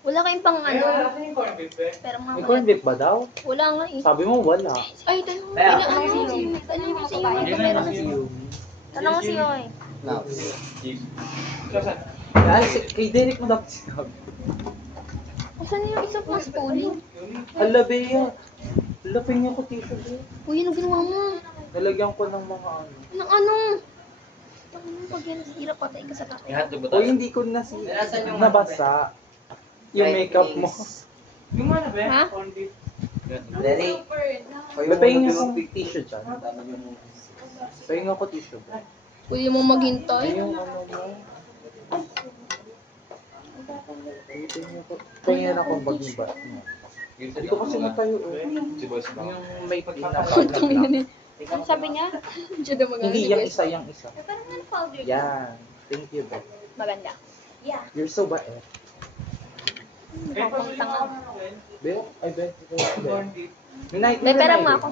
Wala kayong pang ano. Pero May mga corn beef ba daw? wala nga eh. Sabi mo wala. Ay, tanong mo. Kaya- Ano mo si Yumi? Ano mo si Yumi? Kung meron na si Yumi. Tanong mo si Yoy. Now. Kay Derek mo dapat sinabi. Asan yung isang mas puli? Hala, Bea. Lapin niya ko tissue, Bea. Uy, ano ginawa mo? Nalagyan ko ng mga ano. Anong ano? Pag yan, hirap patay ka sa May kakay. hotdog ba O hindi ko na nabasa. Yung makeup mo. Yung ano ba? Ha? Corn beef. Derek. May Papahingin ko tissue dyan. Pahingin ko tissue. Pwede mo maghintay. Ay, yung ano mo. Pahingin ako baging ba? Hindi ko kasi matayo. Yung may pinabag na. Ano sabi niya? Diyan na maganda Hindi, si yung Grace. isa, yung isa. Parang ano powder. Yan. Thank you, Beth. Maganda. Yeah. You're so bad. Tanga. Beth? Ay, Beth. Midnight. Be, pera mo ako.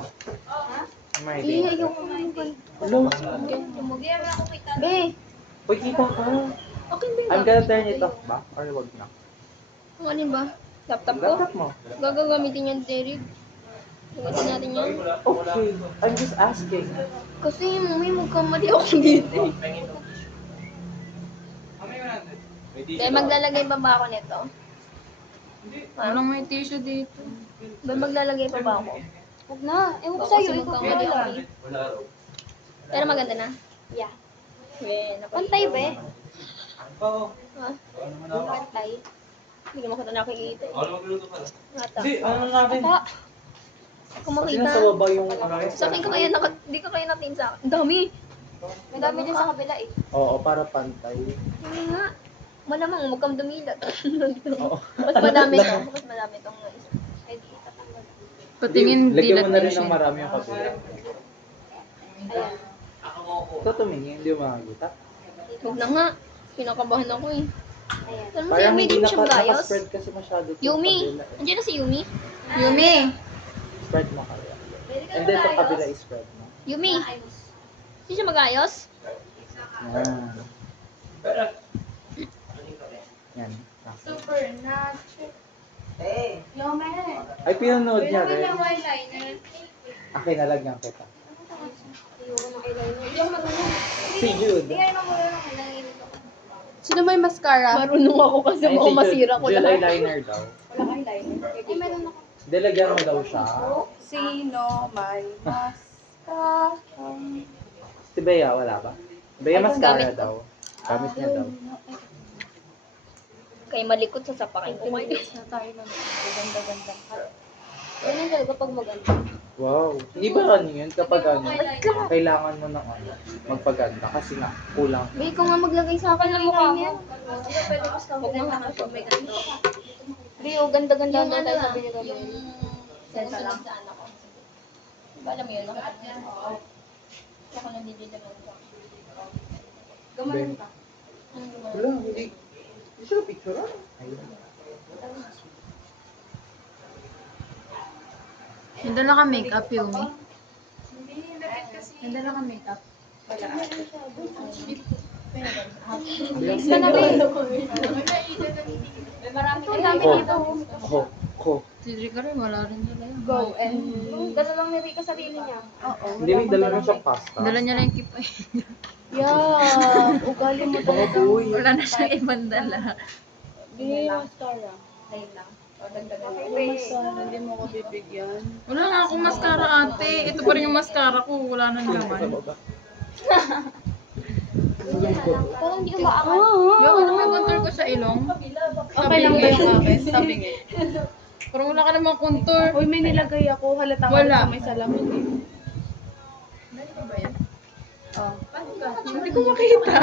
My Eh, day. ayoko nga yung ganun. Hello. Hindi naman ako may tanong. Be, Uy, kita ka. okay ba yung I'm gonna gamit turn ko it sa'yo? off ba? Or wag na? Ang alin ba? Laptop ko? Laptop mo. Gagamitin yan, Derek. Gamitin natin yan. Okay. I'm just asking. Kasi may magkamali ako dito. Be, maglalagay pa ba ako nito? Walang may tissue dito. Be, maglalagay pa ba ako? Huwag na. Ewan ko Baka sa'yo. kasi Ikaw magkamali pala. ako eh. Pero maganda na. Yeah. Be, Pantay ba eh? Ha? Pantay. Hindi naman kita nakikita eh. Ata. Hindi, ano natin? Ata. Kung Kasi makita. nasa baba yung ano. Sa akin ka kaya, hindi ka kaya natin sa akin. Ang dami. May dami din sa kabila eh. Oo, para pantay. Hindi nga. Malamang, huwag kang dumilat. Oo. Mas madami to. Mas madami tong isa. Ay, di itatanggal. Patingin Lagyan dilat mo na rin tissue. ng marami yung kabila. Ayan. Ito tumingin, hindi mo makakita. Huwag na nga. Pinakabahan ako eh. Ayan. Saan mo si Parang Yumi? hindi Di mo siya magayos? naka-spread kasi masyado. to Yumi! kabila eh. Andiyan na si Yumi? Yumi! Spread mo kaya. And then itong kabila is spread mo. Yumi! Hindi siya magayos? Yan. Yan. Super natural. Hey! Yo, man. Ay, pinanood niya Wala rin. ng eyeliner. Okay, nalagyan kita. Ayoko ng eyeliner. Hindi ako magaling. Si Jude. Hindi kayo mamulong ako. Nanginit ako. Sino may mascara? Marunong ako kasi Ay, mukhang masira ko gel lahat. eyeliner daw. Ay, meron ako. Dilagyan mo daw siya. Sino may mascara? Si Bea, wala ba? Bea Ay, mascara gamit ko. daw. Gamit niya daw. Kay malikot sa sapakin ko. Na tayo na ganda-ganda. Ganun talaga pag maganda. Wow. Hindi ba ano yun kapag ano, kailangan mo ng ano, magpaganda kasi nga kulang. Bay, ko nga maglagay sa akin ng mukha mo. Pwede ko sa mga pag may ganito. Bay, oh, ganda-ganda daw tayo sabi ni Romel. Sensa lang sa anak ko. Diba alam mo yun? Ako nandidila mo. Gamanan ka. Wala, hindi. Hindi siya picture ah. Ayun. Nandala ka makeup, Yumi. Nandala ka makeup. Ka na, Bay. Marami Ang dami dito. Ko. Si Rika rin, wala rin nila yun. Go and... Dala lang ni Rika sarili niya. Oo. Hindi, may dala rin siyang pasta. Dala niya lang yung kipay. Yeah, ugali mo talaga. Uy. Wala na siyang ibang dala. Bay, mascara. Ayun lang. O, dagdagan mo. Yung mascara, hindi mo ako bibigyan. Wala nga akong mascara, ate. Ito pa rin yung mascara ko. Wala nang laman. Parang hindi umaangat. Yung ano may contour ko sa ilong. Okay lang ba yung akin? Tabingin. Parang wala ka namang contour. Uy, may nilagay ako. Halata ko Wala. sa may salamin eh. Hindi ko makita.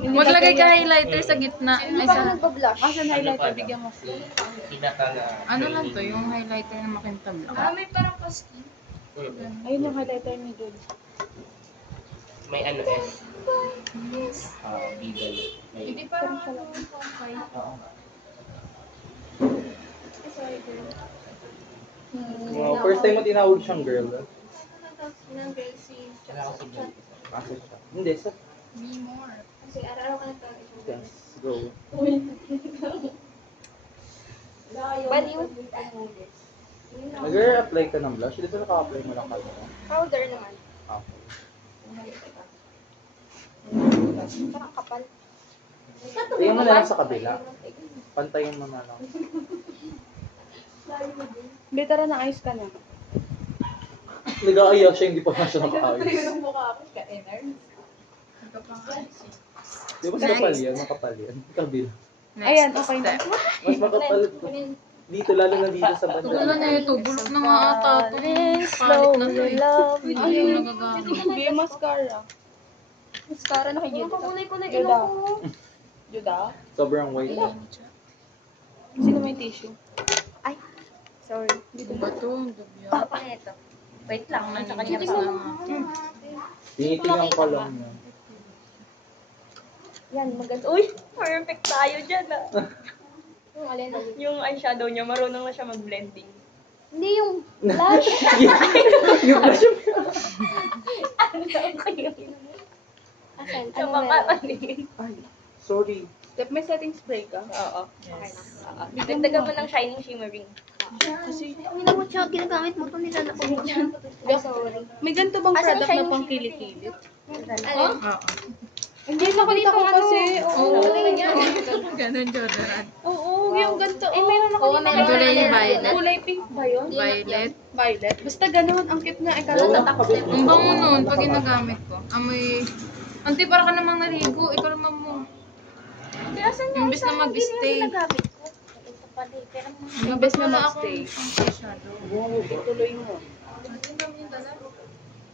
Maglagay ka highlighter sa gitna. Ay, Parang sa, nagbablush. Asan highlighter? Bigyan mo. ano lang to, yung highlighter na makintab lang. Ayun yung highlighter ni Jude. May ano S. Beagle. May... Hindi parang ano, pangkay. Oo. Wow, first time mo tinawag siyang girl. Nang girl si Wala ako si Jude. Bakit siya? Hindi, sa... Kasi araw-araw ka nagtawag sa girl. Yes, go. Baliw. Nag-apply ka ng blush? Di ba naka-apply mo lang kanina? Powder naman. Okay. Parang kapal. Tingnan mo na lang sa kabila. Pantayin mo na lang. Betara na ayos ka na. Nag-aaya siya, hindi pa nga siya nakaayos. Di ba sa kapal yan? Makapal yan. Kabila. Ayan, okay na. Mas makapal. Dito, lalo na dito sa banda. Wala na ito, bulok na nga ata ito. Palit na to eh. Hindi yung nagagamit. Be mascara. Mascara na kay Jude. Nakakulay ko na Juda. ilong ko. Juda? Sobrang white. Sino may tissue? Sorry. Dito ba ito? Ang dubya. Ako na ito. Wait lang, nasa kanya Nanipis pa. na nga. Tinitingnan ko lang yan. Yan, maganda. Uy, perfect tayo dyan ah. Yung alin. Yung eyeshadow niya, marunong na siya mag-blending. Hindi yung blush. Yung blush yung... Asan? Siya Ano pa meron? Ay, sorry. Step, may setting spray ka? Oo. Dagdagan mo ng shining shimmering. Ang ina mo siya, ginagamit mo ito nilalako mo dyan. Sorry. May ganito bang Asan product yung na shiny pang shimmer? kilikili? Oo. Hindi, nakita ko kasi. Oo. Ganun, Jordan. Oo, yung ganito. Eh, meron ako dito. Yung kulay violet. Kulay pink ba yun? Violet. Violet. Basta ganun, ang cute nga. Ikaw Oo, natatakot. Ang bango nun pag ginagamit ko. Amoy... Auntie, para ka namang naligo. Ikaw naman mo. Asan yung Imbis na mag-stay. ginagamit ko? Ito pala eh. Pero Imbes na Wala mag-stay. akong eyeshadow. Tuloy mo.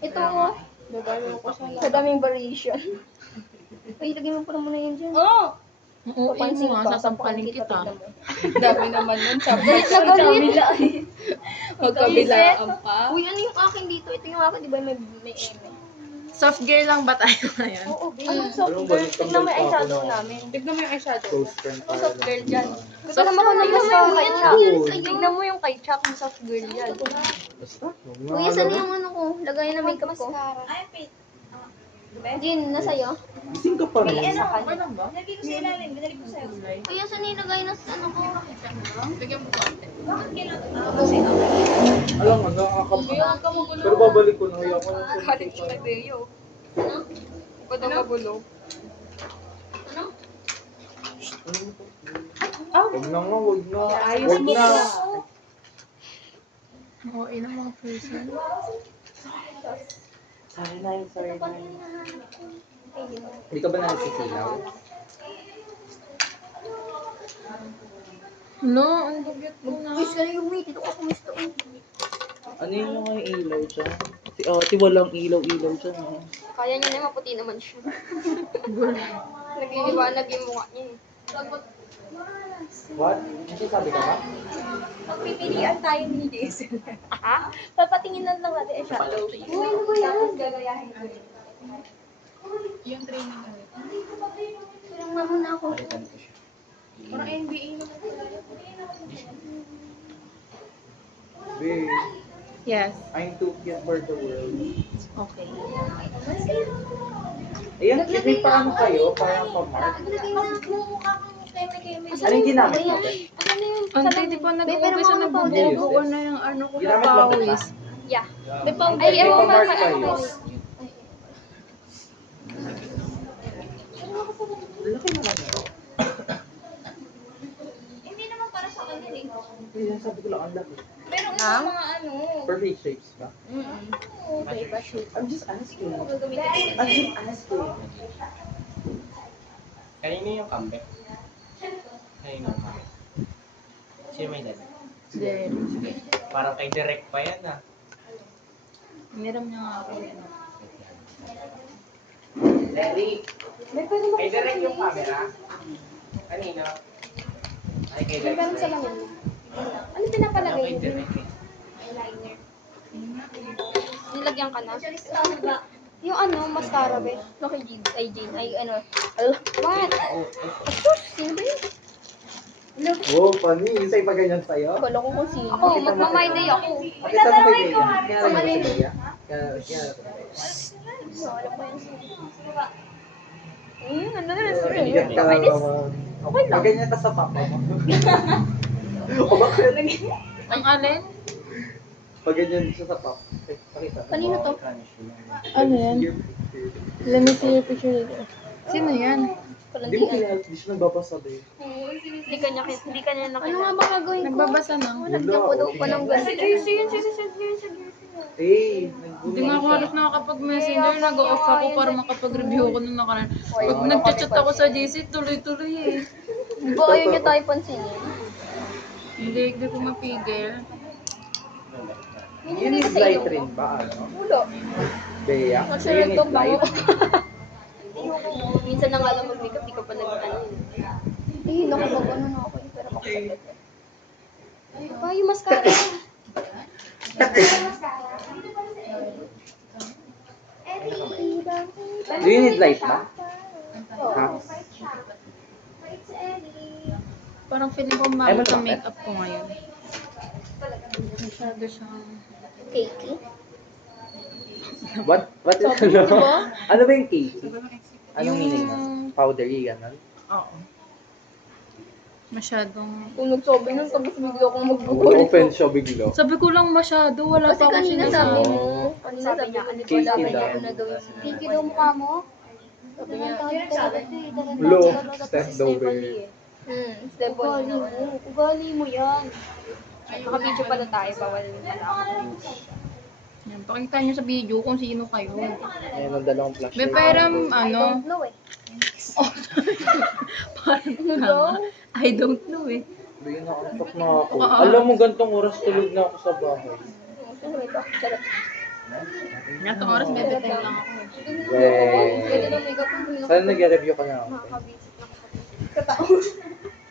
ito oh. Babalo ko sa Sa daming variation. Ay, lagay mo pa muna yun dyan. Oo! Oo, Papansin mo ka, nga, sasampalin tingnan kita. mo. Dami naman nun. Galit na galit. Magkabilaan pa. Uy, ano yung akin dito? Ito yung akin, di ba may M? Soft girl lang ba tayo ngayon? Oo, babe. Anong soft Anong girl? balik Tignan mo yung pa eyeshadow ako na- namin. Tignan mo yung eyeshadow. Close friend Anong soft girl dyan? Gusto naman ako ng mas kay Chuck. Tignan mo yung kay Chuck, yung soft girl yan. Basta. Kuya, saan yung ano ko? Lagay na makeup ko. Jin, nasa'yo? Gising ka pa rin. Okay lang ba? Lagi ko sa ilalim, binalik ko sa'yo. Kuya, saan yung lagay na sa ano ko? Bigyan mo konti. Alam mo, nakakapag... Pero babalik ko na. Ayaw ko na. Kalit siya kay Beo. Ba't ang kabulog? Huwag na nga, huwag na. Ayos Huwag mo na. ka. Oo, inang mga person. Sorry na yun, sorry na yun. Hindi ka ba nagsisilaw? No, ang dugyot mo na. Wish ka na yung wait. Ito ka kumusta. Ano yun yung mga ilaw dyan? Si ate walang ilaw-ilaw dyan. Kaya niya na, maputi naman siya. Nagiliwanag yung mukha niya eh. What? Ano sabi ka ba? Magpipilian tayo ni Jason. Ha? Papatingin lang natin eh siya. Uy, ano ba yan? Gagayahin ko. Yung training ulit. Parang nga muna ako. Parang NBA naman. Babe, Yes. I'm too cute for the world. Okay. Ayan, may paano kayo? Parang pa-mark. Ano yung ginamit mo, be? Asan na yun? Ante, di pa nag-uumpisa na powder. powder ko na yung ano ko na Ginamit mo ba? pawis. Yeah. May powder. Ay, May ewan ko. pa-mark kayo. Laki naman ito. Hindi naman para sa kanya eh. Kaya sabi ko lang, ang laki. Meron nga mga ano. Perfect shapes ba? Okay, ba shoot? I'm just asking. Gagamitin. I'm just asking. Kanino yung comeback? Kanino yung comeback? Sino may dala? Then, Sige. Parang kay Direk pa yan ah. niram niya nga ako. Larry! Kay Direk yung camera? Kanino? Ay, kay Direk. Meron sa lamin. Ano Ano pinapalagay kay mo? Direk eh? Eyeliner. Nilagyan ka na? Ano ba? Yung ano, mascara be. No, kay Jade. Ay, Jane. Ay, ano. What? Sino ba yun? Oh, funny. Isa pa ganyan sa'yo? Kala ko kung sino. Ako, magmamay day ako. Pakita mo kay Bea. Kaya lang yung sa Bea. Kaya Wala pa yun. Ano na lang. Ingat ka lang naman. Okay lang. Maganyan ka sa papa mo. O bakit? Ang alin? Pag ganyan siya sa papa. Pakita. Kanino to? Ano yan? Your picture. Let me see your picture dito. Sino yan? Di mo kaya, di siya nagbabasabi. Hindi ka niya Ano nga nakilala. ba gagawin ko? Nagbabasa na. Lagyan ko daw pa ng ganito. Eh, Hindi nga ako halos nakakapag-messenger. Nag-off ako para makapag-review ako nung nakaraan. Pag nag-chat ako sa JC, tuloy-tuloy eh. Di ba ayaw niyo tayo pansinin? Hindi ko mapigil. yun is light rin ba? Ano? Wala. Bea? Actually, Yun is nagtog light? ako. Minsan na nga lang mag-makeup, di ka pa nag-ano. Eh, nakapag-ano na ako. Pero makapagod. Pa, yung mascara. Do you need light ba? Ha? Parang feeling ko Ay, mahal malapit. sa makeup ko ngayon. Masyado siyang... Cakey. What is ano? Ano ba yung cake? Anong meaning nun? Powdery, gano'n? Oo. Masyadong... Kung nagsobe nun, tapos bigla akong Wala magbukol. open siya bigla. Sabi ko lang masyado, wala Kasi pa ako kanina sinasabi. sabi mo, kanina sabi niya, ano ko, dapat niya ako na gawin. Pinky daw mukha mo. Sabi niya, Lo, step over. Step on na. Ugali mo yan. Naka-video pala tayo, bawal Yan, pakita nyo sa video kung sino kayo. Ayan ang dalawang flash. May parang ano, No eh. parang I don't know eh. Hindi na antok na ako. Alam mo, gantong oras tulog na ako sa bahay. Sorry ba? Charot. Natong oras may beteng lang ako. Pwede lang makeup mo. Sana nag-review ka na ako.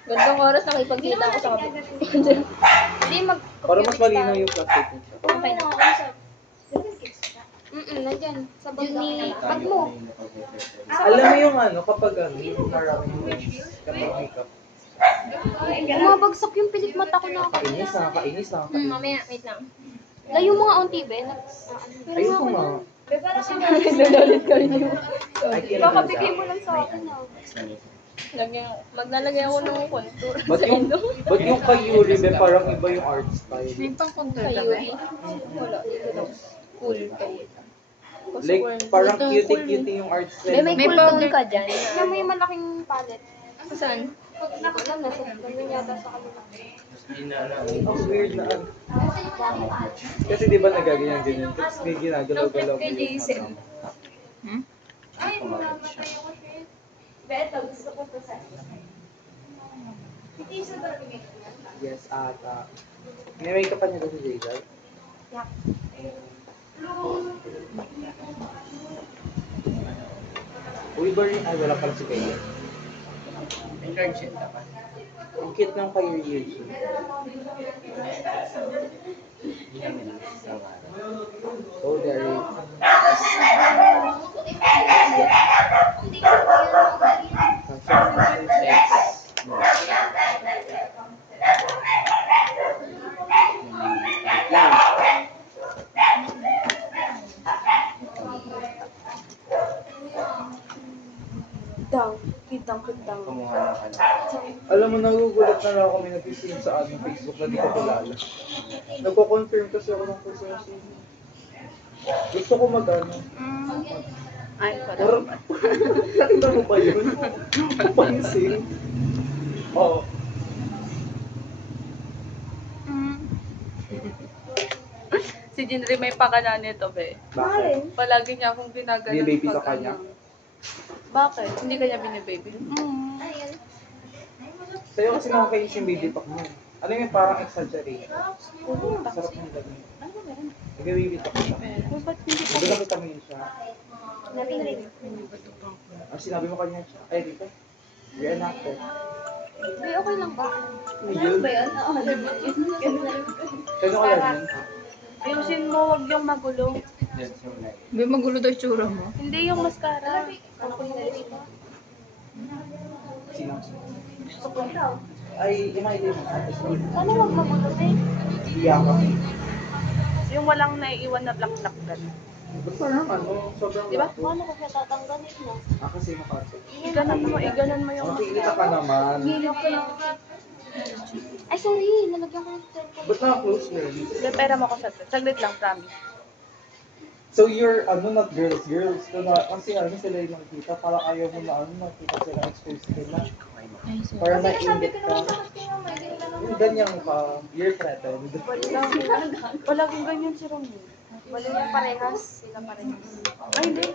Gandang oras nakipagkita ako sa kapit. Hindi, mag... Para mas malinaw yung plastic niya. Okay na. Nandyan. Sa bag bag mo. Alam mo yung ano, kapag ano, yung maraming kapag makeup. Bumabagsak yung pilik mata ko na. Nakakainis, nakakainis, nakakainis. Mamaya, wait lang. Layo mo nga onti, be. Ayoko nga. Nagalit ka rin yung... I can't Baka do bigay that. mo lang sa akin. Maglalagay ako ng contour Ba't yung kay Yuri, be, parang iba yung art style? May pang contour sa ka ba? Yuri. Wala, dito lang. Cool kayo. Like, parang cutie-cutie yung art style. May May cool powder. tone ka dyan. Na may malaking palette. Saan? Hindi ko alam, nandun yata sa kanila. Ang weird na ano. Kasi di ba nagaganyan-ganyan? Tapos may ginagalaw-galaw mo yung mata mo. Ay, mamamatay ako, shit. Beto, gusto ko to sa hindi siya talaga may Yes, ata. May makeup pa niya ba si Jason? Uy, Barry, ay wala pala si Kaya. Internship ka pa. Ang cute ng Kaya Yuji. Oh, there you Kumuha na ka na. Alam mo, nagugulat na lang ako may nag-sing sa ating Facebook na di ko kilala. Nagko-confirm kasi ako ng person na sing. Gusto ko mag-ano. Ay, Parang, nakita mo ba yun? Pansing. Oo. Si Jinri may pakana nito, be. Bakit? Palagi niya akong ginaganon. Binibaby ka pag kanya? ano. Bakit? Hindi kanya binibaby? Sa'yo kasi nakakainis yung baby talk mo. Ano yung parang exaggerate? Sarap ng gano'n. Nag-baby talk siya. Hindi nakita mo yun siya. Ang sinabi mo kanya siya. Ay, dito. You're an actor. May okay lang ba? Yun. ba yun? Oo, alam mo yun. Kano ka yan? Ayusin mo, wag yung magulo. That's your life. May magulo daw yung tsura mo. Hindi yung mascara. Sino? Ay, imagine mo. Ano wag magulo, eh? Iyak ka. Yung walang naiiwan na black-black gano'n. Ba't parang ano? Sobrang Di ba? lako. Paano ko siya tatanggalin mo? Kasi makasok. Iganon mo yung Makikita ka naman. Ay, sorry. Nalagyan ko ng cellphone. Ba't naka-close mo yun? Hindi, pera mo ko sa saglit lang, promise. So you're, not girls. So kasi ano sila yung nakikita, parang ayaw mo na nakita sila exposed sila. Para maingit ka. Yung ganyan ka, you're threatened. Palaging ganyan si Romy. Wala yung parehas. Sila parehas. Ay, hindi.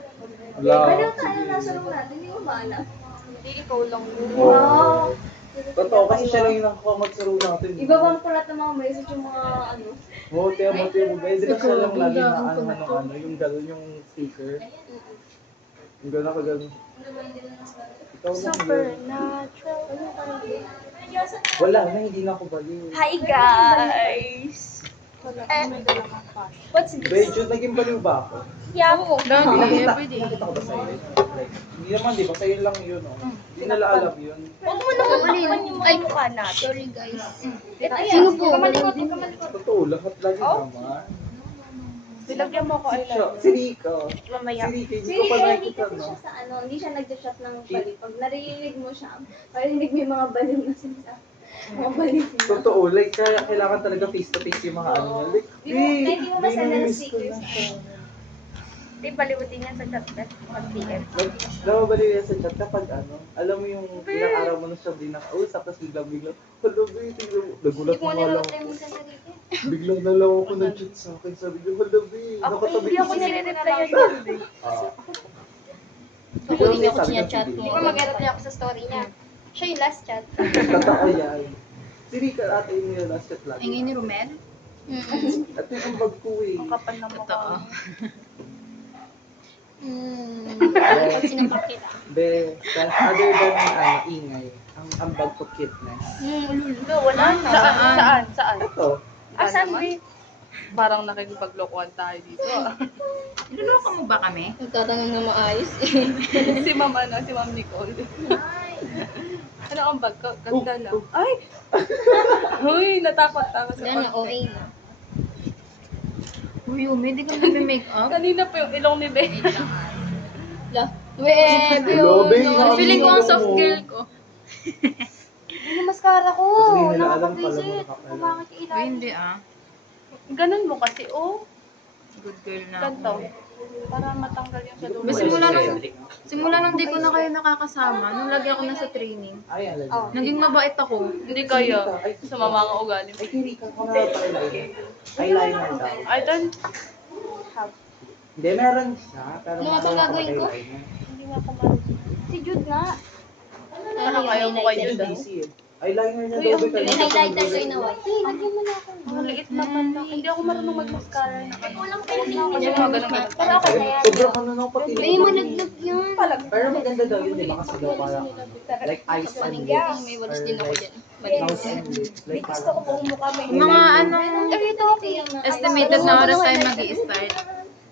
Wala. Pero tayo nasa room natin, hindi ko maalam. Hindi, ikaw lang. Wow. Totoo, kasi siya lang yung nakakamag sa room natin. Ibabang ko lahat ng mga message yung mga ano. Mote mo. Hindi na siya lang lagi na ano, yung gano'n yung sticker. Yung gano'n ka gano'n. Ikaw lang yun. Supernatural. Wala na, hindi na ako baliw. Hi, guys! What's this? Medyo naging baliw ba ako? Yeah. Nakita ko ba sa'yo? Like, hindi naman, di ba? Sa'yo lang yun, oh. Hindi nila alam yun. Huwag mo naman takpan yung mga mukha natin. Sorry guys. Sino po? Kamalikot, kamalikot. Totoo, lahat lagi naman. Bilagyan mo ako Siya, eyeliner. si Rika. Mamaya. Si Rika, hindi Si ko pa Rika, hindi nakikita, kasi no? siya sa ano, hindi siya nag-chat ng baliw. Pag narinig mo siya, marinig mo yung mga baliw na sinasabi. Mga baliw sila. Totoo, like, kaya kailangan talaga face-to-face yung mga ano niya. Like, Hindi mo ba send na namimiss ko stickers? na. Di, baliwutin yan sa chat pag PM. Nakabaliw yan sa chat kapag ano, alam mo yung ilang araw mo na siya din nakausap, tapos biglang, hello, babe, tingnan mo. Nagulat mo nga lang. Biglang na lang ako nag-chat sa akin, sabi ko, hello, babe, Ako, nakatabi hindi ako ko siya. nire-replyan yun. Ako din ako siya-chat mo. Di ba mag-edit niya ako sa story niya? Siya yung last chat. Totoo yan. Si Rika, ate yun yung last chat lagi. Ingay ni Romel? At yung ang bag ko eh. Ang kapal ng mukha. Pag sinapakita. Be, other than ingay, ang bag ko cuteness. Wala na. Saan? Ito, Asan, be? Parang nakikipaglokohan tayo dito. Niloloko mo ba kami? Nagtatanong na maayos Si Ma'am Nicole. Ano ang bag ko? Ganda na. Ay! Uy, natakot ako sa Yan na, OA na. Uy, Umi, di ka mag-make up? Kanina pa yung ilong ni Ben. hello, babe. Feeling ko ang soft girl ko. Yung mascara ko. Kasi hindi nila alam pala mo Nakakabisit. nakakailan. Kung bakit Uy, ilalim. hindi ah. Ganun mo kasi, oh. Good girl na Ganto. ako. Para matanggal yung sa dulo. Simula nung di ko na kayo nakakasama, nung lagi ako nasa training, Ay, alam Oh. naging mabait ako. Hindi kaya. Sa mama ang ugali. Ay, kiri ka kung eyeliner. Eyeliner daw. I don't Hindi, meron siya. Pero Ano nga bang gagawin ko? eyeliner. Hindi nga ako marunong. Si Jude nga. nakakayaw mo kayo Hindi daw. busy eh. Eyeliner na Uy, daw. ang May May highlighter kayo na white. Hey, lagyan mo na ako. Ang liit naman na. Hindi ako marunong mag-mascara. Walang pending Kasi niya. mga ganun ganun. Pero okay na yan. Sobrang ano nang pati. May malaglag yun. Pero maganda daw yun, di ba? Kasi daw parang like eyes and lips. May walis din ako dyan. Nose and lips. Like Gusto ko buong mukha may Mga anong Ito, okay. estimated na oras tayo mag-i-start?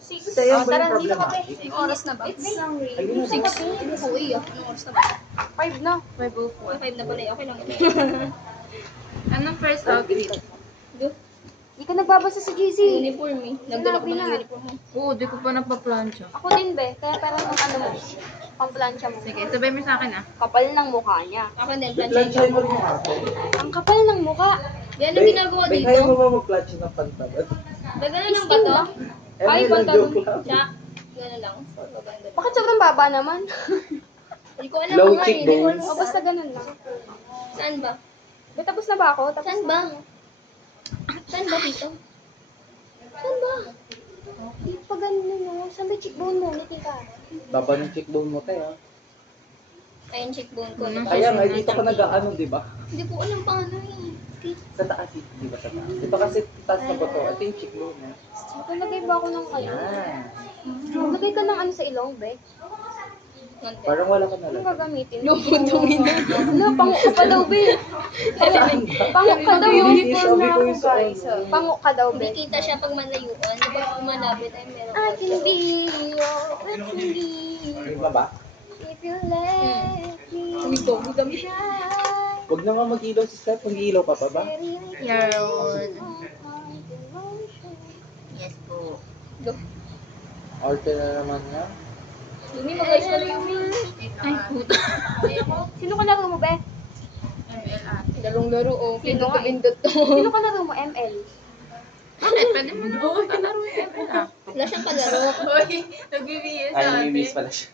Kaya ba Tara, yung dito ka, problematic? Yung oras na ba? Ayun na. 6. Uy, anong oras na ba? 5 na. 5:04. 5 na pala. Okay lang. Anong first outfit? Hindi ka nagbabasa sa GC. Uniform eh. Nagdala ko pa ng uniform mo. Oo, di ko pa napaplansya. Ako din, be. Kaya parang ang ano mo, pamplansya mo. Sige, sabay mo sa akin ah. Kapal ng mukha niya. Ako din, Plansyahin plancha. mo rin yung ako. Ang kapal ng mukha. Yan ang ginagawa Bay, kaya mo dito. ba mag-plansya ng pantalon? Dagana ng bato. Ay, Ay, lang, pantalon. joke lang. Jack. Gano'n lang. Babanda. Bakit sobrang baba naman? Hindi ko alam Low nga eh. cheekbones. O basta ganun lang. Saan ba? Be, tapos na ba ako? Tapos Saan ba? Saan ba dito? Saan ba? Di pa ganun no. Saan ba cheekbone mo? Niti ka. Baba ng cheekbone mo tayo. Ayun, cheekbone ko. Kaya nga, dito ka nag-ano, di ba? Hindi ko alam paano eh. Sa taas, di ba sa taas? Di ba kasi taas na ba to? Ito yung cheekbone mo. Naglagay ba ako ng kayo? Yan. Naglagay ka ng ano sa ilong, be? Parang wala ka na Ano lang. gagamitin? Lumutungin na. Ano, pango ka pa daw, be. Pango ka daw. Uniform na ako, guys. Pango ka daw, Hindi be. kita siya pag malayuan. Di ba pag malapit ay meron I ka. can be your enemy Yung baba? if you let me shine. Huwag na nga mag-ilaw si Steph. Mag-ilaw ka pa ba? Yun. Yes po. Arte na naman nga. Yumi, mag-ayos ka na Yumi. Ay, puta. Sino ka laro mo, be? Dalong laro o. Sino nga? Pindot to. Sino ka laro mo? ML? Bakit? Pwede mo naman kalaro yung ML ah. Wala siyang kalaro. Uy, nagbibigay sa Ay, atin. namimiss pala siya.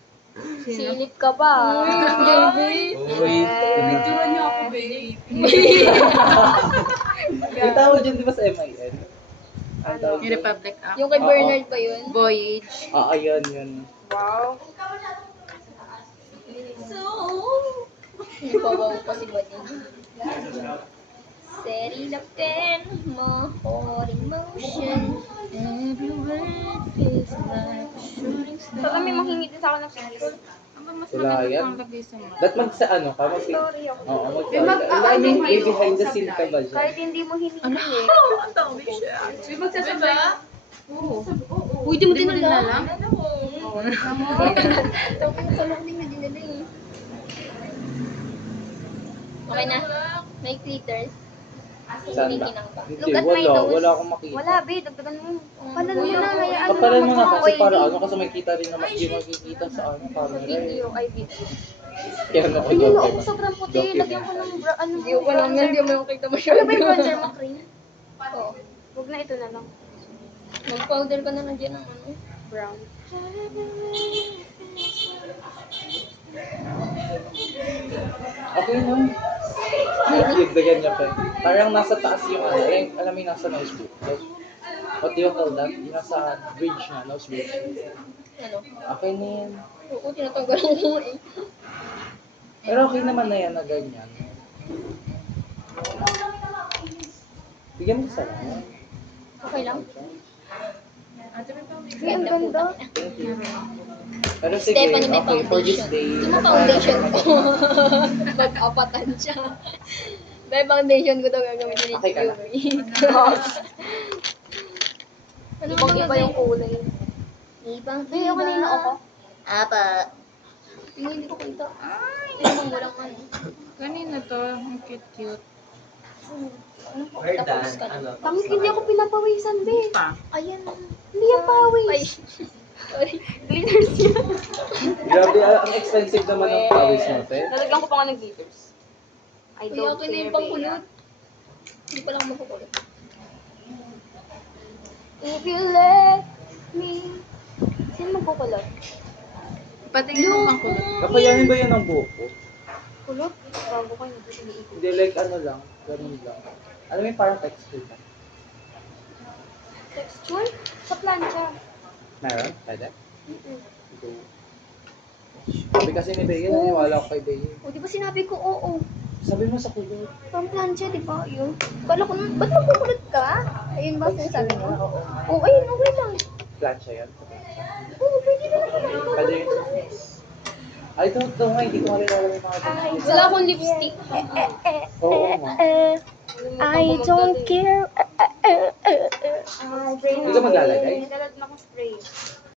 Silip ka pa. Uy, Picturean niyo ako, babe. may tawag dyan di ba sa MIN? Ang tawag Yung dyan? Republic Act. Yung kay Bernard pa yun. Voyage. Yun, yun. Wow. Napawaw pa si Badin. Seri la pen mo, holding motion. Every word feels like a shooting So star. kami manghingi din sa akin ng picture. Ang mas Sila maganda yan. pang lagay sa mga. Ba't mag sa ano ka? Mag Sorry ako. Oo, mag mag-aano I mean, kayo behind the sa scene ka ba dyan? Kahit hindi mo hiningi eh. Ang dami siya. Uy, magsasabay. Uy, di mo Hindi mo din dinala. alam? Tapos sa loob din na dinala eh. Okay na. May glitters. Saan ba? Kinang pa. Hindi, Look at my wala. nose. Wala akong makita. Wala, be. Dagdagan mo. Kapalan mo na. Hayaan mo Kapalan mo na kasi oily. para ano, kasi makita rin naman, hindi makikita sa ano, Sa camera eh. video, ay video. Kaya na Ay, yung loob sobrang puti. Lagyan ko ng ano. Hindi ko lang yan. Hindi mo yung kita Ano masyado. ba yung bronzer mo, cream? Oo. Huwag na ito na lang. Mag-powder ka na lang dyan ng ano. Brown. Okay no? Dagdagan niya pa. Parang nasa taas yung ano, alam mo yung nasa nose bridge. Like, what do you call that? Yung nasa bridge na, nose bridge. Ano? Okay na yan. Oo, tinatanggalan ko eh. Pero okay naman na yan na ganyan. Bigyan mo sa lang. Okay lang. Ay, ang ganda. Thank you. Pero sige, Stephanie may okay, for this foundation. day. Ito mo foundation ko. Mag-apatan siya. May foundation ko daw gagamitin ni Okay ka na. Yumi. Ano Ibang iba yung kulay. Ibang Ay, ako na yung ako. Apa. Tingnan, hindi ko kita. Tingnan mo lang ano. Kanina to, ang cute-cute. Tapos ka na. Tangis, hindi ako pinapawisan, be. Pa. Ayan. Hindi yung Ay. pawis. Sorry. Glitters yan. Grabe, ang expensive naman ng pawis mo, te. Nalagyan ko pa nga ng glitters. I Kaya don't ako na care, yung pangkulot. Bea. Hindi pa lang makukulot. If you let me Sino magkukulot? Patingin mo ang kulot. Kapayanin ba yan ang buhok ko? Kulot? Bago ko hindi iniikot. Hindi, like ano lang. Ganun lang. Alam mo yung parang texture ka. Texture? Sa plancha. Meron? Pwede? Go. Sabi kasi ni Bea, naniwala ko kay Bea. O, di ba sinabi ko oo? Sabi mo sa kulot. Pang plancha, di ba? Yun. Kala ko, ba't magkukulot ka? Ayun ba sinasabi mo? Oo, ayun, okay lang. Plancha yan. Sa plancha. Oo, pwede na naman. Pwede yun. Ay, ito nga, hindi ko malilala yung mga texture. Wala akong lipstick. Oo nga. I don't care. Hindi ka maglalagay? Naglalad na akong spray.